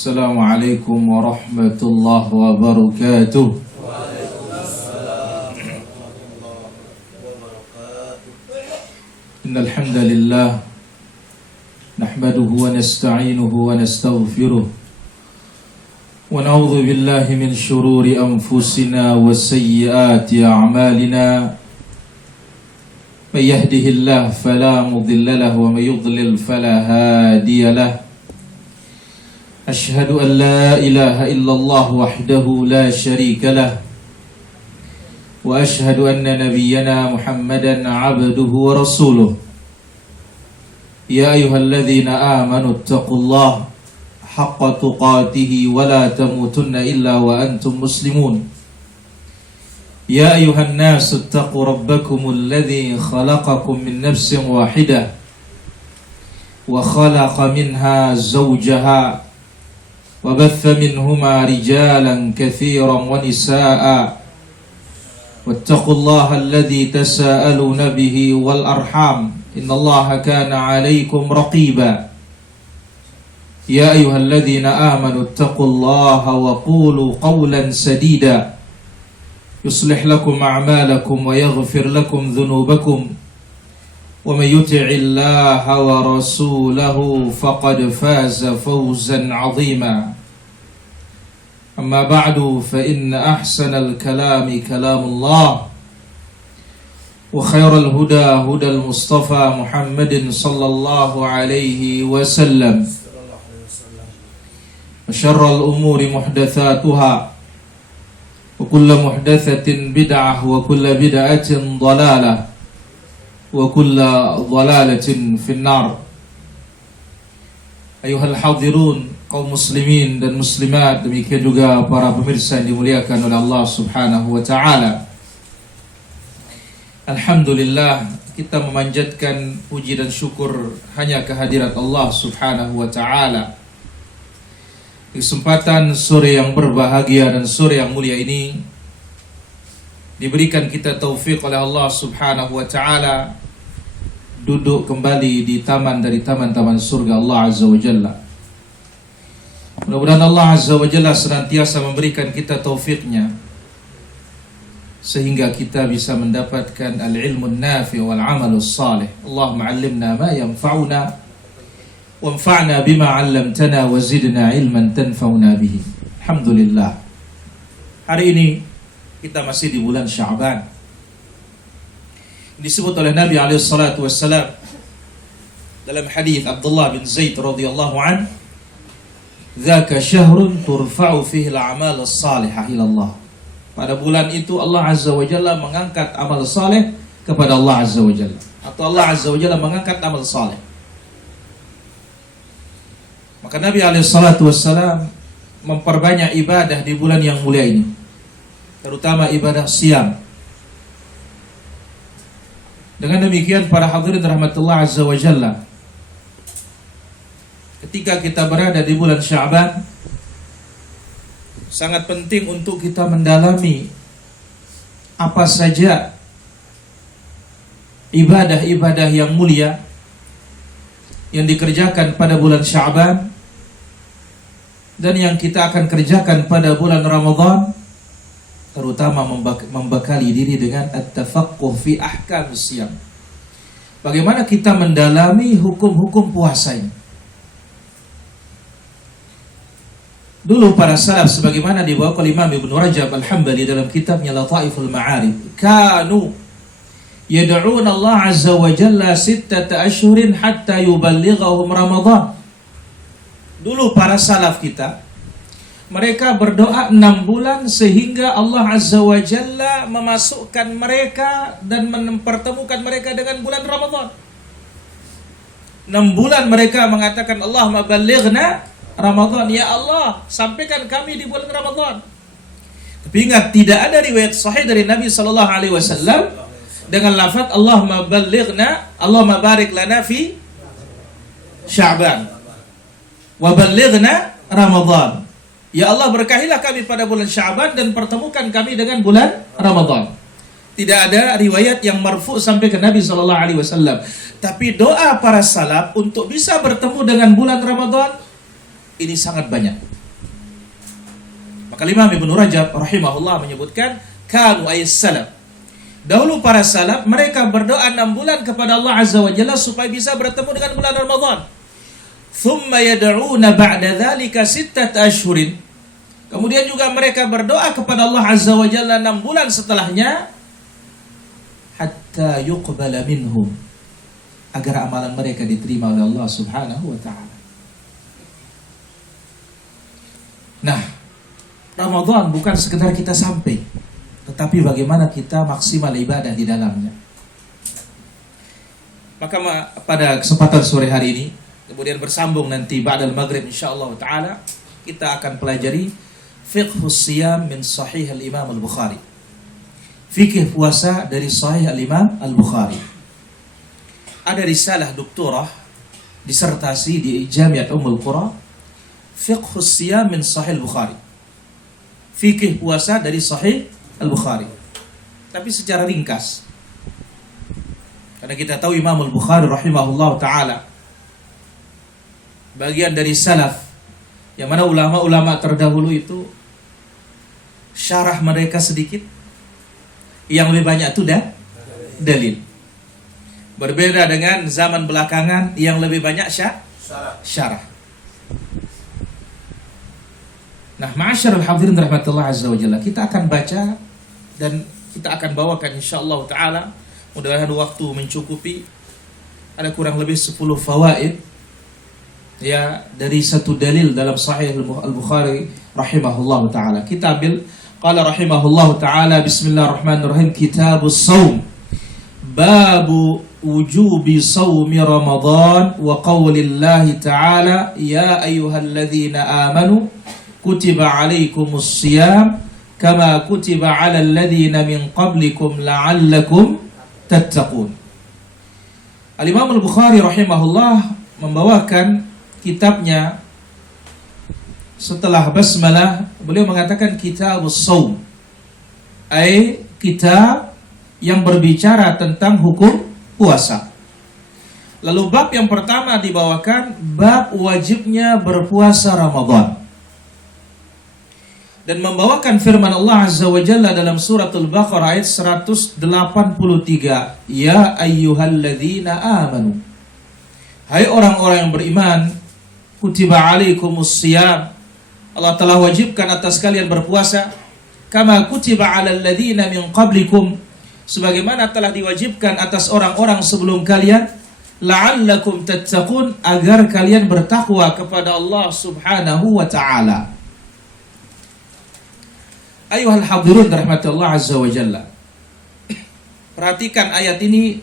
Assalamualaikum warahmatullahi wabarakatuh. Innal hamdalillah nahmaduhu wa nasta'inuhu wa nastaghfiruh wa na'udzu billahi min shururi anfusina wa sayyiati a'malina. May yahdihillahu fala mudilla lahu wa may yudlil fala hadiya lahu. Ashhadu an la ilaha illallah wahdahu la syarika lah wa ashhadu anna nabiyyana Muhammadan abduhu wa rasuluh. Ya ayyuhalladzina amanu ittaqullaha haqqa tuqatih wa la tamutunna illa wa antum muslimun. Ya ayyuhan nasu ittaqu rabbakumul ladzi khalaqakum min nafsin wahidah wa khalaqa minha zawjaha وبث منهما رجالا كثيرا ونساء واتقوا الله الذي تساءلون به والأرحام إن الله كان عليكم رقيبا يا أيها الذين آمنوا اتقوا الله وقولوا قولا سديدا يصلح لكم أعمالكم ويغفر لكم ذنوبكم ومن يطع الله ورسوله فقد فاز فوزا عظيما. أما بعد فإن أحسن الكلام كلام الله وخير الهدى هدى المصطفى محمد صلى الله عليه وسلم وشر الأمور محدثاتها وكل محدثة بدعة وكل بدعة ضلالة wa kulla dhalalatin finnar. Ayuhal hadirun, kaum muslimin dan muslimat, demikian juga para pemirsa yang dimuliakan oleh Allah subhanahu wa ta'ala. Alhamdulillah, kita memanjatkan puji dan syukur hanya kehadirat Allah subhanahu wa ta'ala. Di kesempatan sore yang berbahagia dan sore yang mulia ini, diberikan kita taufik oleh Allah subhanahu wa ta'ala duduk kembali di taman dari taman-taman surga Allah azza wa jalla. Mudah-mudahan Allah azza wa jalla senantiasa memberikan kita taufiknya sehingga kita bisa mendapatkan al-ilmu nafi wal amalus salih. Allahumma 'allimna ma yanfa'una wanfa'na bima 'allamtana wa zidna ilman tanfa'una bihi. Alhamdulillah. Hari ini kita masih di bulan Sya'ban. Disebut oleh Nabi alaihissalatu wassalam dalam hadis Abdullah bin Zaid radhiyallahu an, "Dzaka syahrun turfa'u fihi al-a'mal as-salihah ila Allah." Pada bulan itu Allah azza wa jalla mengangkat amal saleh kepada Allah azza wa jalla, atau Allah azza wa jalla mengangkat amal saleh. Maka Nabi alaihissalatu wassalam memperbanyak ibadah di bulan yang mulia ini, terutama ibadah siam. Dengan demikian para hadirin rahmatullah azza wa jalla, ketika kita berada di bulan Sya'ban, sangat penting untuk kita mendalami apa saja ibadah-ibadah yang mulia yang dikerjakan pada bulan Sya'ban dan yang kita akan kerjakan pada bulan Ramadan, terutama membekali diri dengan at-tafaqquh fi ahkam siyam. Bagaimana kita mendalami hukum-hukum puasa ini. Dulu para salaf sebagaimana dibawa oleh Imam Ibnu Rajab Al-Hambali dalam kitabnya Lataiful Ma'arif, kanu yad'una Allah azza wa jalla 6 ashhurin hatta yuballighahum Ramadan. Dulu para salaf kita, mereka berdoa 6 bulan sehingga Allah azza wa jalla memasukkan mereka dan mempertemukan mereka dengan bulan Ramadan. 6 bulan mereka mengatakan, Allahumma ballighna Ramadan, ya Allah sampaikan kami di bulan Ramadan. Tapi ingat, tidak ada riwayat sahih dari Nabi sallallahu alaihi wasallam dengan lafaz Allahumma ballighna, Allahumma barik lana fi Sya'ban wa ballighna Ramadan. Ya Allah, berkahilah kami pada bulan Sya'ban dan pertemukan kami dengan bulan Ramadan. Tidak ada riwayat yang marfu sampai ke Nabi SAW. Tapi doa para salaf untuk bisa bertemu dengan bulan Ramadan ini sangat banyak. Maka Imam Ibnu Rajab rahimahullah menyebutkan kanu ayas salaf. Dahulu para salaf mereka berdoa 6 bulan kepada Allah Azza wa Jalla supaya bisa bertemu dengan bulan Ramadan. Thumma yad'una ba'da dzalika 6 ashhurin. Kemudian juga mereka berdoa kepada Allah Azza wa Jalla 6 bulan setelahnya hatta yuqbala minhum, agar amalan mereka diterima oleh Allah Subhanahu wa taala. Nah, Ramadan bukan sekedar kita sampai, tetapi bagaimana kita maksimal ibadah di dalamnya. Maka pada kesempatan sore hari ini, kemudian bersambung nanti ba'dal maghrib insyaallah taala, kita akan pelajari fiqhus siyam min sahih al-Imam al-Bukhari. Fikih puasa dari sahih al-Imam al-Bukhari. Ada risalah doktorah, disertasi di Jami'at Ummul Qura, fiqhus siyam min sahih al-Bukhari. Fikih puasa dari sahih al-Bukhari. Tapi secara ringkas. Karena kita tahu Imam al-Bukhari rahimahullah ta'ala bagian dari salaf, yang mana ulama-ulama terdahulu itu syarah mereka sedikit, yang lebih banyak itu dalil. Berbeda dengan zaman belakangan yang lebih banyak syarah. Nah, ma'asyarul hadirin rahmatullah azza wa jalla, kita akan baca dan kita akan bawakan insyaallah taala, mudah-mudahan waktu mencukupi, ada kurang lebih 10 fawaid ya dari satu dalil dalam sahih al-Bukhari rahimahullah taala. Kita ambil qala rahimahullah taala, bismillahirrahmanirrahim, kitabus shaum, babu wujubi shaumi ramadan wa qaulillahi ta'ala ya ayyuhalladzina amanu kutiba alaikumus shiyam kama kutiba alal ladzina min qablikum la'allakum tattaqun. Al-Imam al-Bukhari rahimahullah membawakan kitabnya setelah basmalah, beliau mengatakan kitabus shaum, ai kitab yang berbicara tentang hukum puasa. Lalu bab yang pertama dibawakan bab wajibnya berpuasa Ramadan, dan membawakan firman Allah Azza wa Jalla dalam surat Al-Baqarah ayat 183, ya ayyuhalladzina amanu, hai orang-orang yang beriman, kutiba alaikumus shiyam, Allah telah wajibkan atas kalian berpuasa, kama kutiba alal ladzina min qablikum, sebagaimana telah diwajibkan atas orang-orang sebelum kalian, la'allakum tattaqun, agar kalian bertakwa kepada Allah Subhanahu wa taala. Ayuhal hadirun rahmatullah azza wa jalla, perhatikan ayat ini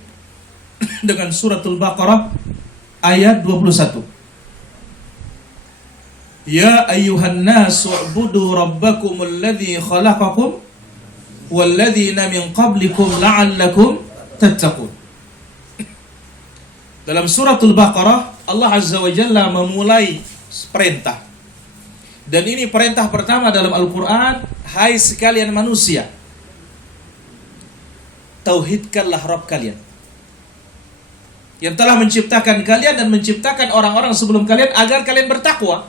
dengan suratul Baqarah ayat 21. Ya ayyuhan nasu u'budu rabbakumul ladzi khalaqakum walladzina min qablikum la'allakum tattaqun. Dalam suratul Baqarah Allah Azza wa Jalla memulai perintah. Dan ini perintah pertama dalam Al-Qur'an, hai sekalian manusia, tauhidkanlah Rabb kalian yang telah menciptakan kalian dan menciptakan orang-orang sebelum kalian agar kalian bertakwa.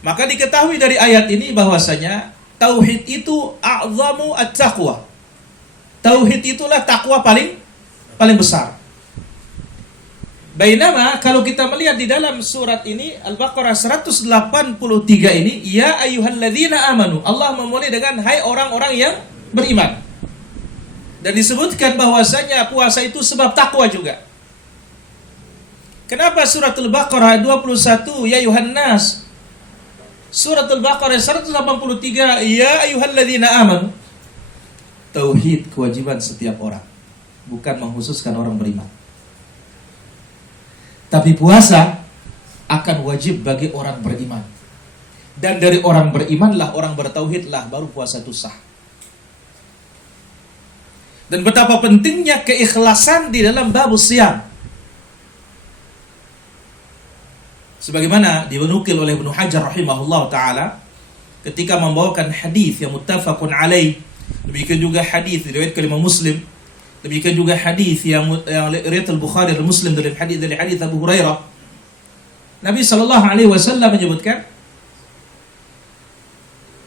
Maka diketahui dari ayat ini bahwasanya tauhid itu a'zamu at-taqwa. Tauhid itulah takwa paling besar. Bainama kalau kita melihat di dalam surat ini Al-Baqarah 183 ini, ya ayyuhalladzina amanu, Allah memulai dengan hai orang-orang yang beriman. Dan disebutkan bahwasanya puasa itu sebab takwa juga. Kenapa surat Al-Baqarah 21 ya ayyuhan nas? Surat Al-Baqarah 183 ya ayyuhalladzina amanu. Tauhid kewajiban setiap orang, bukan mengkhususkan orang beriman. Tapi puasa akan wajib bagi orang beriman. Dan dari orang berimanlah, orang bertauhidlah, baru puasa itu sah. Dan betapa pentingnya keikhlasan di dalam bab siyam. Sebagaimana dinukil oleh Ibnu Hajar rahimahullah ta'ala ketika membawakan hadis yang muttafaqun alaih, demikian juga hadis diriwayatkan Imam Muslim, demikian juga hadis yang riwayat Al-Bukhari dan Muslim dari hadis Abu Hurairah. Nabi Shallallahu Alaihi Wasallam menyebutkan,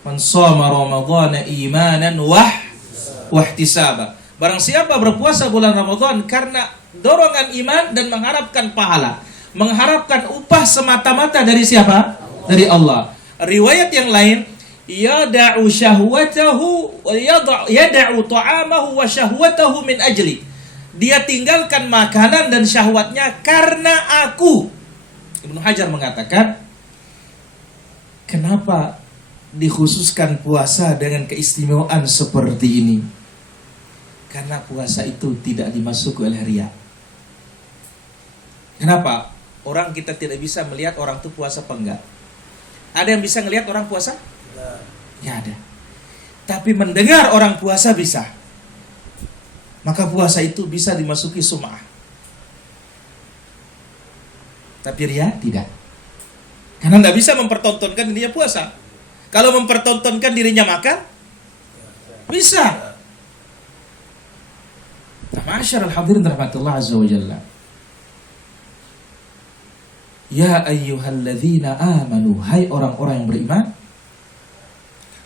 "Man shoma Ramadhana imanan wahtisaba." Barang siapa berpuasa bulan Ramadan karena dorongan iman dan mengharapkan pahala, mengharapkan upah semata-mata dari siapa? Dari Allah. Riwayat yang lain, yada'u syahwatahu wa yada'u ta'amahu wa syahwatahu min ajli. Dia tinggalkan makanan dan syahwatnya karena aku. Ibnu Hajar mengatakan, kenapa dikhususkan puasa dengan keistimewaan seperti ini? Karena puasa itu tidak dimasuki oleh riya. Kenapa? Orang kita tidak bisa melihat orang itu puasa apa enggak. Ada yang bisa melihat orang puasa? Ya ada. Tapi mendengar orang puasa bisa. Maka puasa itu bisa dimasuki sum'ah. Tapi riya tidak. Karena tidak bisa mempertontonkan dirinya puasa. Kalau mempertontonkan dirinya makan, bisa. Nah, ma'asyiral hadirin rahmatullah azza wa jalla. Ya ayyuhalladzina amanu, hai orang-orang yang beriman,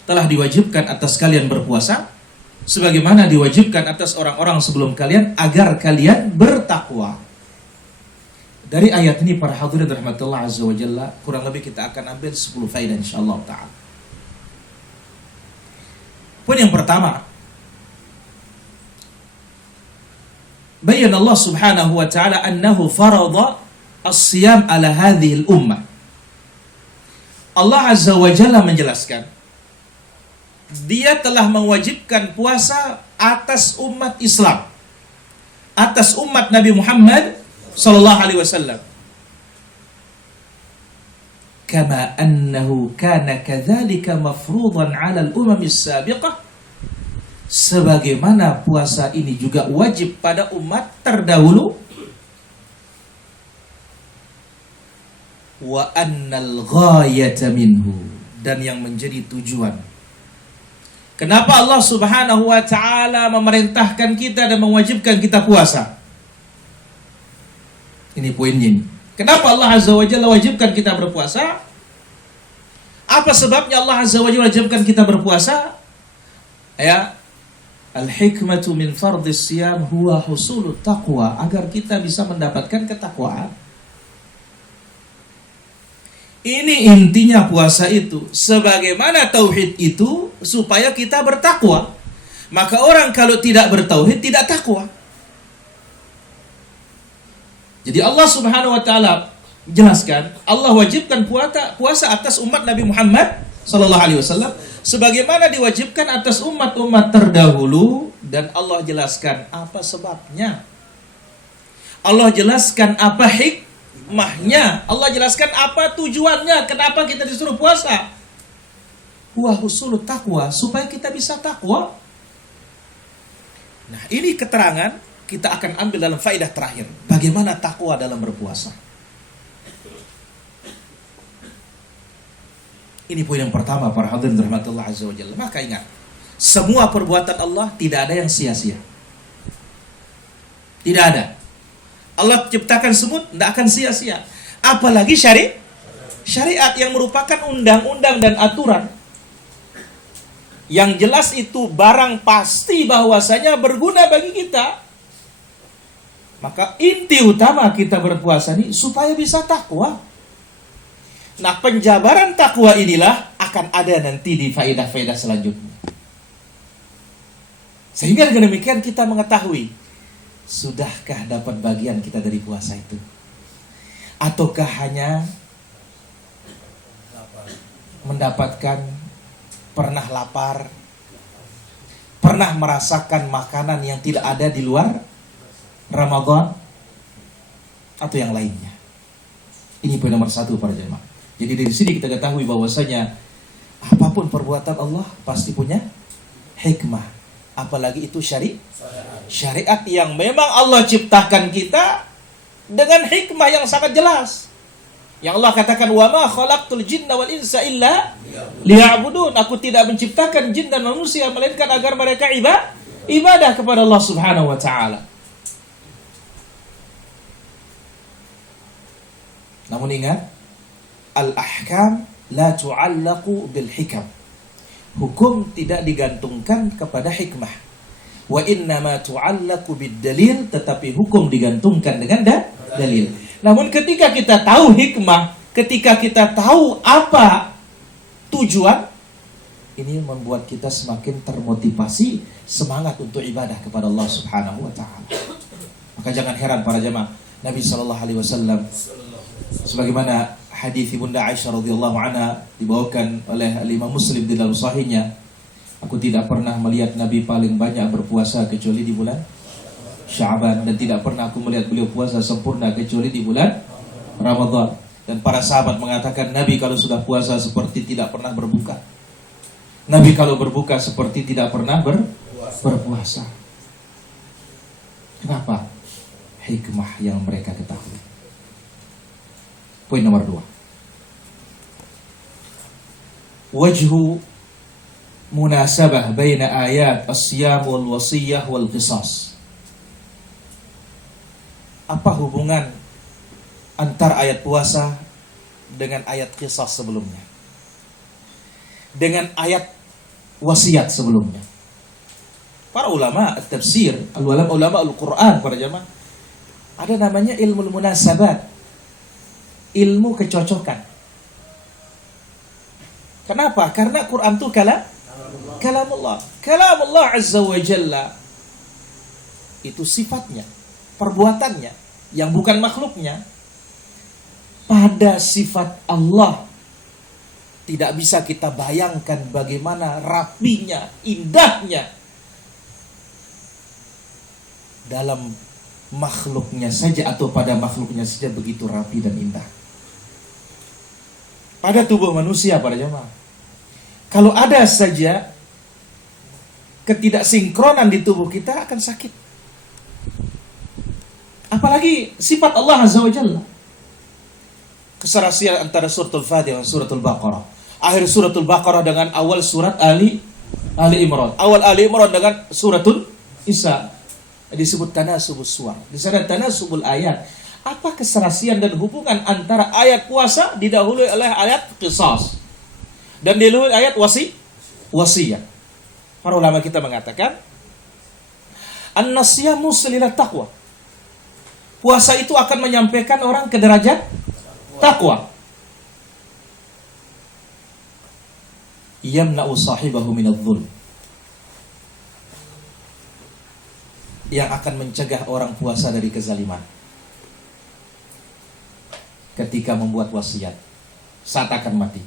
telah diwajibkan atas kalian berpuasa sebagaimana diwajibkan atas orang-orang sebelum kalian agar kalian bertakwa. Dari ayat ini para hadirin rahmatullah azza wa jalla, kurang lebih kita akan ambil 10 faedah insyaallah taala. Poin yang pertama, bayan Allah subhanahu wa ta'ala annahu farada as-siyam ala hadhihi al-ummah. Allah azza wa jalla menjelaskan, dia telah mewajibkan puasa atas umat Islam, atas umat Nabi Muhammad sallallahu alaihi wasallam. Kama annahu kana kadzalika mafruḍan 'ala al-umam as-sabiqah, sebagaimana puasa ini juga wajib pada umat terdahulu. Wa annal ghayata minhu, dan yang menjadi tujuan. Kenapa Allah subhanahu wa ta'ala memerintahkan kita dan mewajibkan kita puasa? Ini poinnya ini. Kenapa Allah azza wa jalla wajibkan kita berpuasa? Apa sebabnya Allah azza wa jalla wajibkan kita berpuasa? Ya, al-hikmatu min fardhis siyam huwa husulut taqwa, agar kita bisa mendapatkan ketakwaan. Ini intinya puasa itu. Sebagaimana tauhid itu supaya kita bertakwa. Maka orang kalau tidak bertauhid tidak takwa. Jadi Allah subhanahu wa ta'ala jelaskan, Allah wajibkan puasa atas umat Nabi Muhammad sallallahu alaihi wasallam sebagaimana diwajibkan atas umat-umat terdahulu, dan Allah jelaskan apa sebabnya. Allah jelaskan apa hikmahnya. Allah jelaskan apa tujuannya, kenapa kita disuruh puasa. Wa husulut taqwa, supaya kita bisa takwa. Nah, ini keterangan kita akan ambil dalam faedah terakhir. Bagaimana takwa dalam berpuasa. Ini poin yang pertama para hadirin rahmatullah azza wa jalla. Maka ingat, semua perbuatan Allah tidak ada yang sia-sia. Tidak ada. Allah ciptakan semut, tidak akan sia-sia. Apalagi syariat yang merupakan undang-undang dan aturan. Yang jelas itu barang pasti bahwasanya berguna bagi kita. Maka inti utama kita berpuasa ini supaya bisa takwa. Nah, penjabaran takwa inilah akan ada nanti di faedah-faedah selanjutnya. Sehingga dengan demikian kita mengetahui, sudahkah dapat bagian kita dari puasa itu? Ataukah hanya mendapatkan, pernah lapar, pernah merasakan makanan yang tidak ada di luar Ramadan, atau yang lainnya? Ini poin nomor 1 para jemaah. Jadi dari sini kita ketahui bahwasanya apapun perbuatan Allah pasti punya hikmah. Apalagi itu syariat yang memang Allah ciptakan kita dengan hikmah yang sangat jelas. Yang Allah katakan, wa ma khalaqtul jinna wal insa illa liya'budun. Aku tidak menciptakan jin dan manusia melainkan agar mereka ibadah kepada Allah Subhanahu wa taala. Namun ingat, al-ahkam la tu'allaqu bil hikam. Hukum tidak digantungkan kepada hikmah. Wa innama tu'allaqu bid dalil, tetapi hukum digantungkan dengan dalil. Namun ketika kita tahu hikmah, ketika kita tahu apa tujuan, ini membuat kita semakin termotivasi, semangat untuk ibadah kepada Allah Subhanahu wa taala. Maka jangan heran para jemaah, Nabi sallallahu alaihi wasallam sebagaimana hadis Ibunda Aisyah radhiyallahu anha dibawakan oleh Imam Muslim di dalam sahihnya, aku tidak pernah melihat Nabi paling banyak berpuasa kecuali di bulan Sya'ban, dan tidak pernah aku melihat beliau puasa sempurna kecuali di bulan Ramadan. Dan para sahabat mengatakan Nabi kalau sudah puasa seperti tidak pernah berbuka. Nabi kalau berbuka seperti tidak pernah berpuasa. Kenapa? Hikmah yang mereka ketahui. Poin nomor 2. Wajhu munasabah baina ayat as-siyam wal wasiyah wal qisas. Apa hubungan antar ayat puasa dengan ayat qisas sebelumnya? Dengan ayat wasiat sebelumnya. Para ulama tafsir, ulama Al-Quran, para jamaah, ada namanya ilmu munasabat, ilmu kecocokan. Kenapa? Karena Quran itu kalamullah. Kalamullah Azza wa Jalla itu sifatnya, perbuatannya, yang bukan makhluknya. Pada sifat Allah tidak bisa kita bayangkan bagaimana rapinya, indahnya dalam makhluknya saja, atau pada makhluknya saja begitu rapi dan indah. Pada tubuh manusia, para jemaah, kalau ada saja ketidaksinkronan di tubuh kita akan sakit. Apalagi sifat Allah Azza wa Jalla. Keserasian antara suratul Fatihah dan suratul Baqarah. Akhir suratul Baqarah dengan awal surat Ali Imran. Awal Ali Imran dengan suratul Isa. Disebut tanasubus suwar. Di sana tanasubul ayat. Apa keserasian dan hubungan antara ayat puasa didahului oleh ayat qisas dan didahului ayat wasiyah? Para ulama kita mengatakan an-nasyamu salilat taqwa. Puasa itu akan menyampaikan orang ke derajat takwa. Yamna'u sahibahu minadh-dhulm. Yang akan mencegah orang puasa dari kezaliman. Ketika membuat wasiat saat akan mati.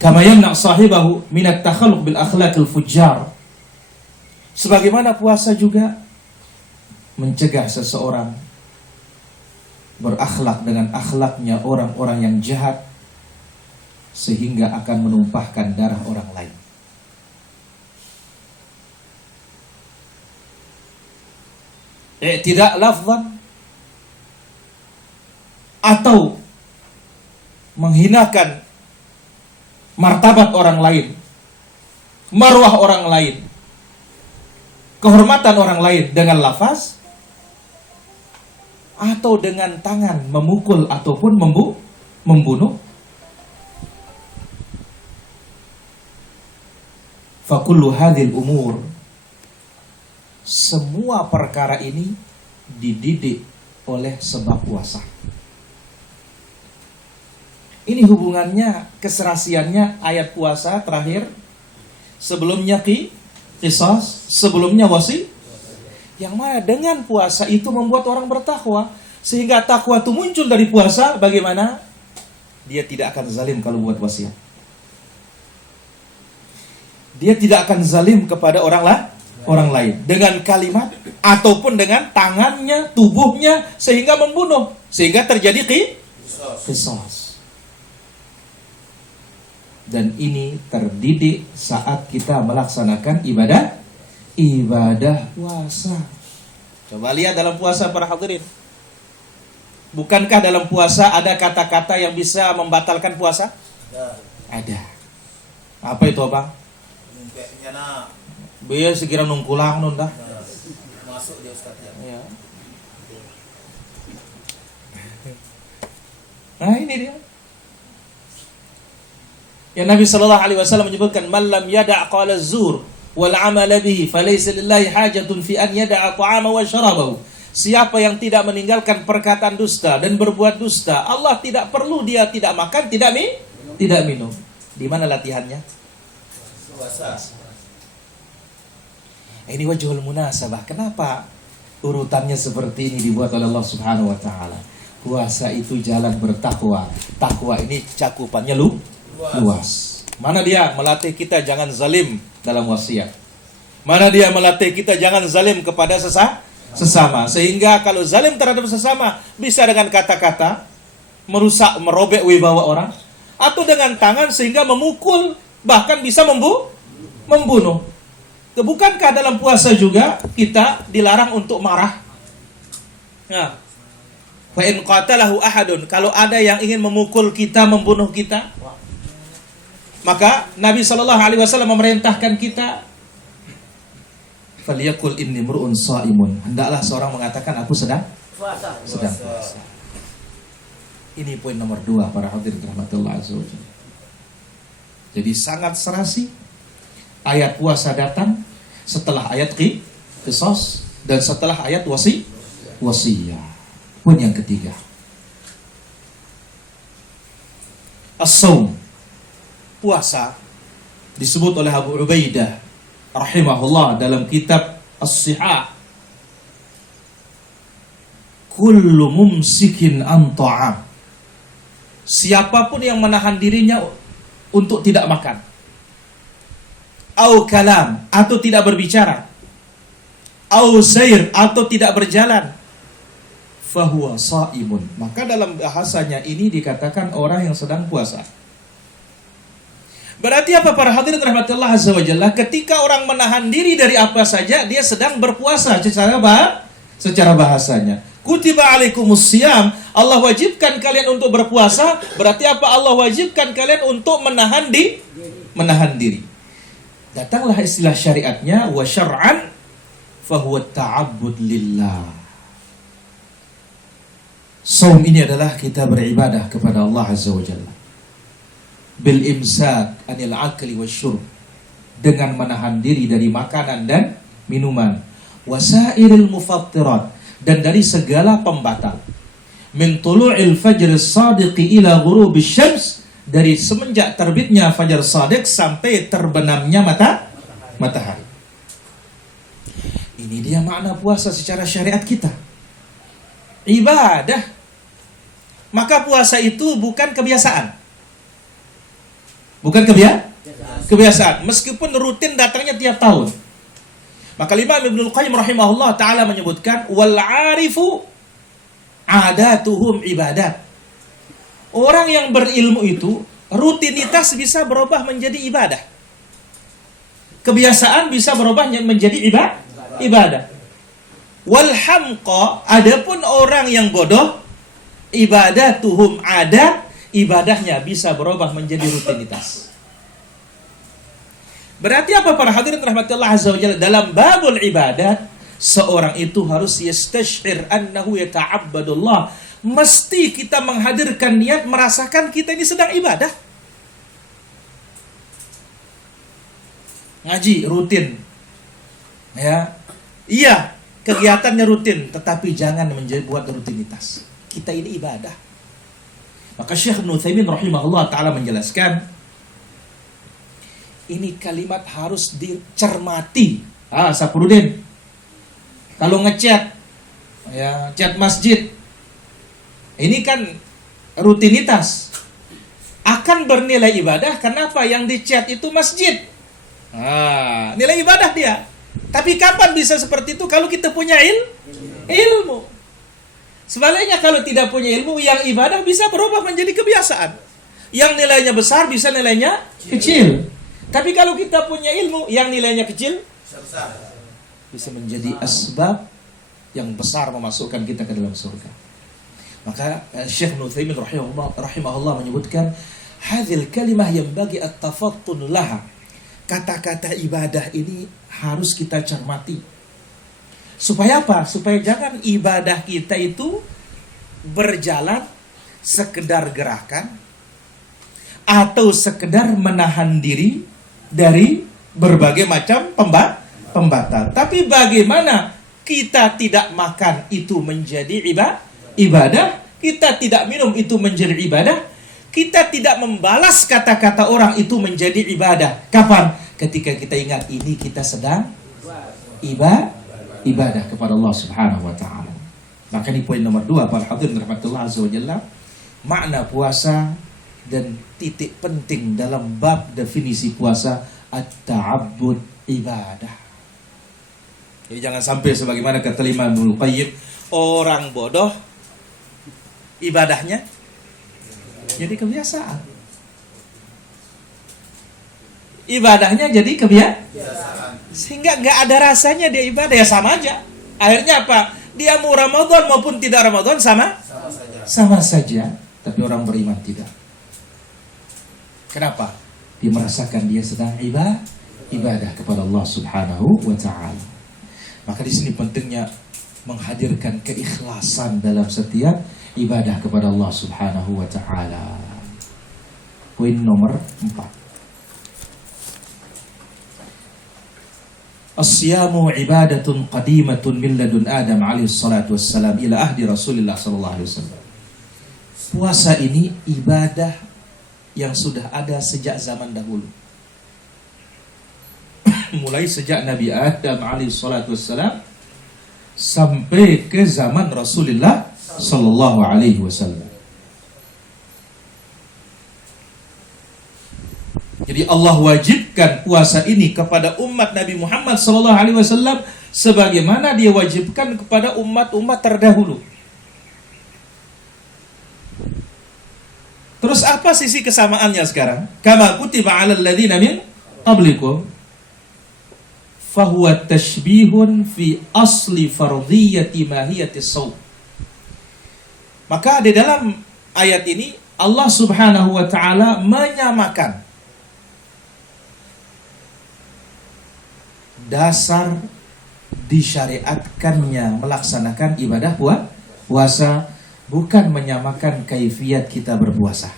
Kama yamna' sahibahu minat takhalluq bil akhlaqil fujjar. Sebagaimana puasa juga mencegah seseorang berakhlak dengan akhlaknya orang-orang yang jahat, sehingga akan menumpahkan darah orang lain. Tidak lafzan atau menghinakan martabat orang lain, marwah orang lain, kehormatan orang lain dengan lafaz, atau dengan tangan memukul ataupun membunuh. Fakullu hadhil umur, semua perkara ini dididik oleh sebab puasa. Ini hubungannya, keserasiannya ayat puasa terakhir, sebelumnya qisas, sebelumnya wasi, yang mana dengan puasa itu membuat orang bertakwa, sehingga takwa itu muncul dari puasa. Bagaimana? Dia tidak akan zalim kalau buat wasiat. Dia tidak akan zalim kepada orang lain dengan kalimat ataupun dengan tangannya, tubuhnya, sehingga membunuh, sehingga terjadi qisas. Dan ini terdidik saat kita melaksanakan ibadah puasa. Coba lihat dalam puasa para hadirin. Bukankah dalam puasa ada kata-kata yang bisa membatalkan puasa? Ada. Apa itu, Bang? Biar sekira nungkulang nun dah. Masuk dia Ustaz ya. Nah ini dia. Yang Nabi sallallahu alaihi wasallam menyebutkan man lam yada' qala zur wal 'amala bihi falaysa lillahi hajatun fi an yada'a ta'ama wa syarabahu. Siapa yang tidak meninggalkan perkataan dusta dan berbuat dusta, Allah tidak perlu dia tidak makan, tidak minum. Di mana latihannya? Puasa. Ini wajhul munasabah. Kenapa urutannya seperti ini dibuat oleh Allah Subhanahu wa taala? Puasa itu jalan bertakwa. Takwa ini cakupannya luas. Mana dia melatih kita jangan zalim dalam wasiat. Mana dia melatih kita jangan zalim kepada sesama. Sehingga kalau zalim terhadap sesama bisa dengan kata-kata merusak, merobek wibawa orang, atau dengan tangan sehingga memukul, bahkan bisa membunuh. Bukankah dalam puasa juga kita dilarang untuk marah? Nah, fa in qatalahu ahadun, kalau ada yang ingin memukul kita, membunuh kita, maka Nabi sallallahu alaihi wasallam memerintahkan kita, falyaqul inni mur'un shaimun. Hendaklah seorang mengatakan aku sedang puasa. Ini poin nomor 2 para hadirin rahmatullah azza wajalla. Jadi sangat serasi ayat puasa datang setelah ayat qisas dan setelah ayat wasiyah. Poin yang ketiga, as-shaum, puasa, disebut oleh Abu Ubaidah rahimahullah dalam kitab As-Sihah, kullu mumsikin an ta'am, siapapun yang menahan dirinya untuk tidak makan, au kalam, atau tidak berbicara, au sair, atau tidak berjalan, fahuwa shaimun, maka dalam bahasanya ini dikatakan orang yang sedang puasa. Berarti apa para hadirin rahmatullah azza wa jalla? Ketika orang menahan diri dari apa saja, dia sedang berpuasa secara bahasanya. Kutiba alaikumus siyam, Allah wajibkan kalian untuk berpuasa. Berarti apa? Allah wajibkan kalian untuk menahan diri. Datanglah istilah syariatnya, wa syar'an fahuwa ta'abbud lillah. Shaum ini adalah kita beribadah kepada Allah azza wa jalla. Bil imsak anil akli wasyurb, dengan menahan diri dari makanan dan minuman, wasairil mufattirat, dan dari segala pembatal, min tulu'il fajr as-sadiqi ila ghurubis syams, dari semenjak terbitnya fajar shadiq sampai terbenamnya matahari. Ini dia makna puasa secara syariat kita, ibadah. Maka puasa itu bukan kebiasaan. Bukan kebiasaan, meskipun rutin datangnya tiap tahun. Maka Imam Ibnul Qayyim rahimahullah ta'ala menyebutkan, wal arifu adatuhum ibadat. Orang yang berilmu itu, rutinitas bisa berubah menjadi ibadah. Kebiasaan bisa berubah menjadi ibadah. Wal hamqa, adapun orang yang bodoh, ibadatuhum adat, ibadahnya bisa berubah menjadi rutinitas. Berarti apa para hadirin rahmatullah azza wa jalla? Dalam babul ibadat, seorang itu harus yastash'ir annahu yata'abbadullah. Mesti kita menghadirkan niat, merasakan kita ini sedang ibadah. Ngaji rutin, ya, iya, kegiatannya rutin, tetapi jangan buat rutinitas. Kita ini ibadah. Maka Syekh Ibnu Utsaimin rahimahullah ta'ala menjelaskan, ini kalimat harus dicermati. Saprudin, kalau ngechat, ya, chat masjid, ini kan rutinitas, akan bernilai ibadah. Kenapa? Yang di chat itu masjid, nilai ibadah dia. Tapi kapan bisa seperti itu? Kalau kita punya ilmu. Sebaliknya kalau tidak punya ilmu, yang ibadah bisa berubah menjadi kebiasaan. Yang nilainya besar bisa nilainya kecil. Tapi kalau kita punya ilmu, yang nilainya kecil bisa menjadi asbab yang besar memasukkan kita ke dalam surga. Maka Syekh Ibnu Utsaimin rahimahullah menyebutkan, hadhil kalimah yang bagi at-tafattun laha. Kata-kata ibadah ini harus kita cermati. Supaya apa? Supaya jangan ibadah kita itu berjalan, sekedar gerakan, atau sekedar menahan diri dari berbagai macam pembatal. Tapi bagaimana kita tidak makan itu menjadi ibadah, kita tidak minum itu menjadi ibadah, kita tidak membalas kata-kata orang itu menjadi ibadah. Kapan? Ketika kita ingat ini kita sedang ibadah kepada Allah Subhanahu wa taala. Maka ini poin nomor 2 para hadirin rahmatullah azza wa jalla, makna puasa dan titik penting dalam bab definisi puasa, at-ta'abbud, ibadah. Jadi jangan sampai sebagaimana kata Imam Ibnu Qayyim, orang bodoh ibadahnya jadi kebiasaan. Ibadahnya jadi kebiasaan. Sehingga nggak ada rasanya dia ibadah, ya sama aja. Akhirnya apa? Dia mau Ramadan maupun tidak Ramadan sama saja. Tapi orang beriman tidak. Kenapa? Dia merasakan dia sedang ibadah kepada Allah Subhanahu wa taala. Maka di sini pentingnya menghadirkan keikhlasan dalam setiap ibadah kepada Allah Subhanahu wa taala. Poin nomor 4. As-siyamu ibadatun qadimatun min ladun Adam alaihi salatu wassalam ila ahdi Rasulullah sallallahu alaihi wasallam. Puasa ini ibadah yang sudah ada sejak zaman dahulu. Mulai sejak Nabi Adam alaihi salatu wassalam sampai ke zaman Rasulullah sallallahu alaihi wasallam. Jadi Allah wajibkan puasa ini kepada umat Nabi Muhammad sallallahu alaihi wasallam sebagaimana dia wajibkan kepada umat-umat terdahulu. Terus apa sisi kesamaannya sekarang? Kama kutiba 'alal ladzina min qablikum fahuwa tashbihun fi asli fardhiyati mahiyati shaum. Maka di dalam ayat ini Allah Subhanahu wa taala menyamakan dasar disyariatkannya melaksanakan ibadah puasa, bukan menyamakan kaifiat kita berpuasa.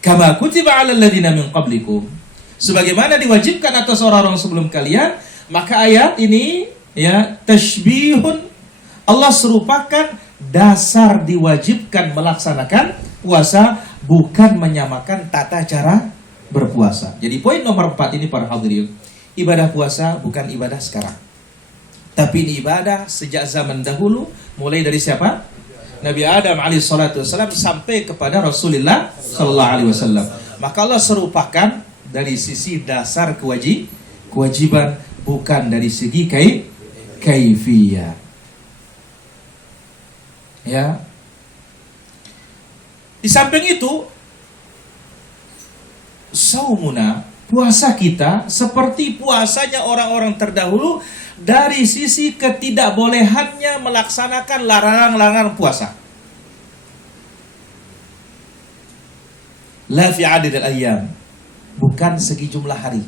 Kama kutiba 'alal ladzina min qablikum, sebagaimana diwajibkan atas orang-orang sebelum kalian. Maka ayat ini ya tashbihun, Allah serupakan dasar diwajibkan melaksanakan puasa, bukan menyamakan tata cara berpuasa. Jadi poin nomor 4 ini para hadirin, ibadah puasa bukan ibadah sekarang, tapi ini ibadah sejak zaman dahulu, mulai dari siapa? Nabi Adam alaihi salatu wasallam sampai kepada Rasulullah sallallahu alaihi wasallam. Maka Allah serupakan dari sisi dasar kewajiban, bukan dari segi kaifiyah. Ya. Di samping itu, saumuna, puasa kita seperti puasanya orang-orang terdahulu dari sisi ketidakbolehannya melaksanakan larangan-larangan puasa. La fi adadil ayyam, bukan segi jumlah hari.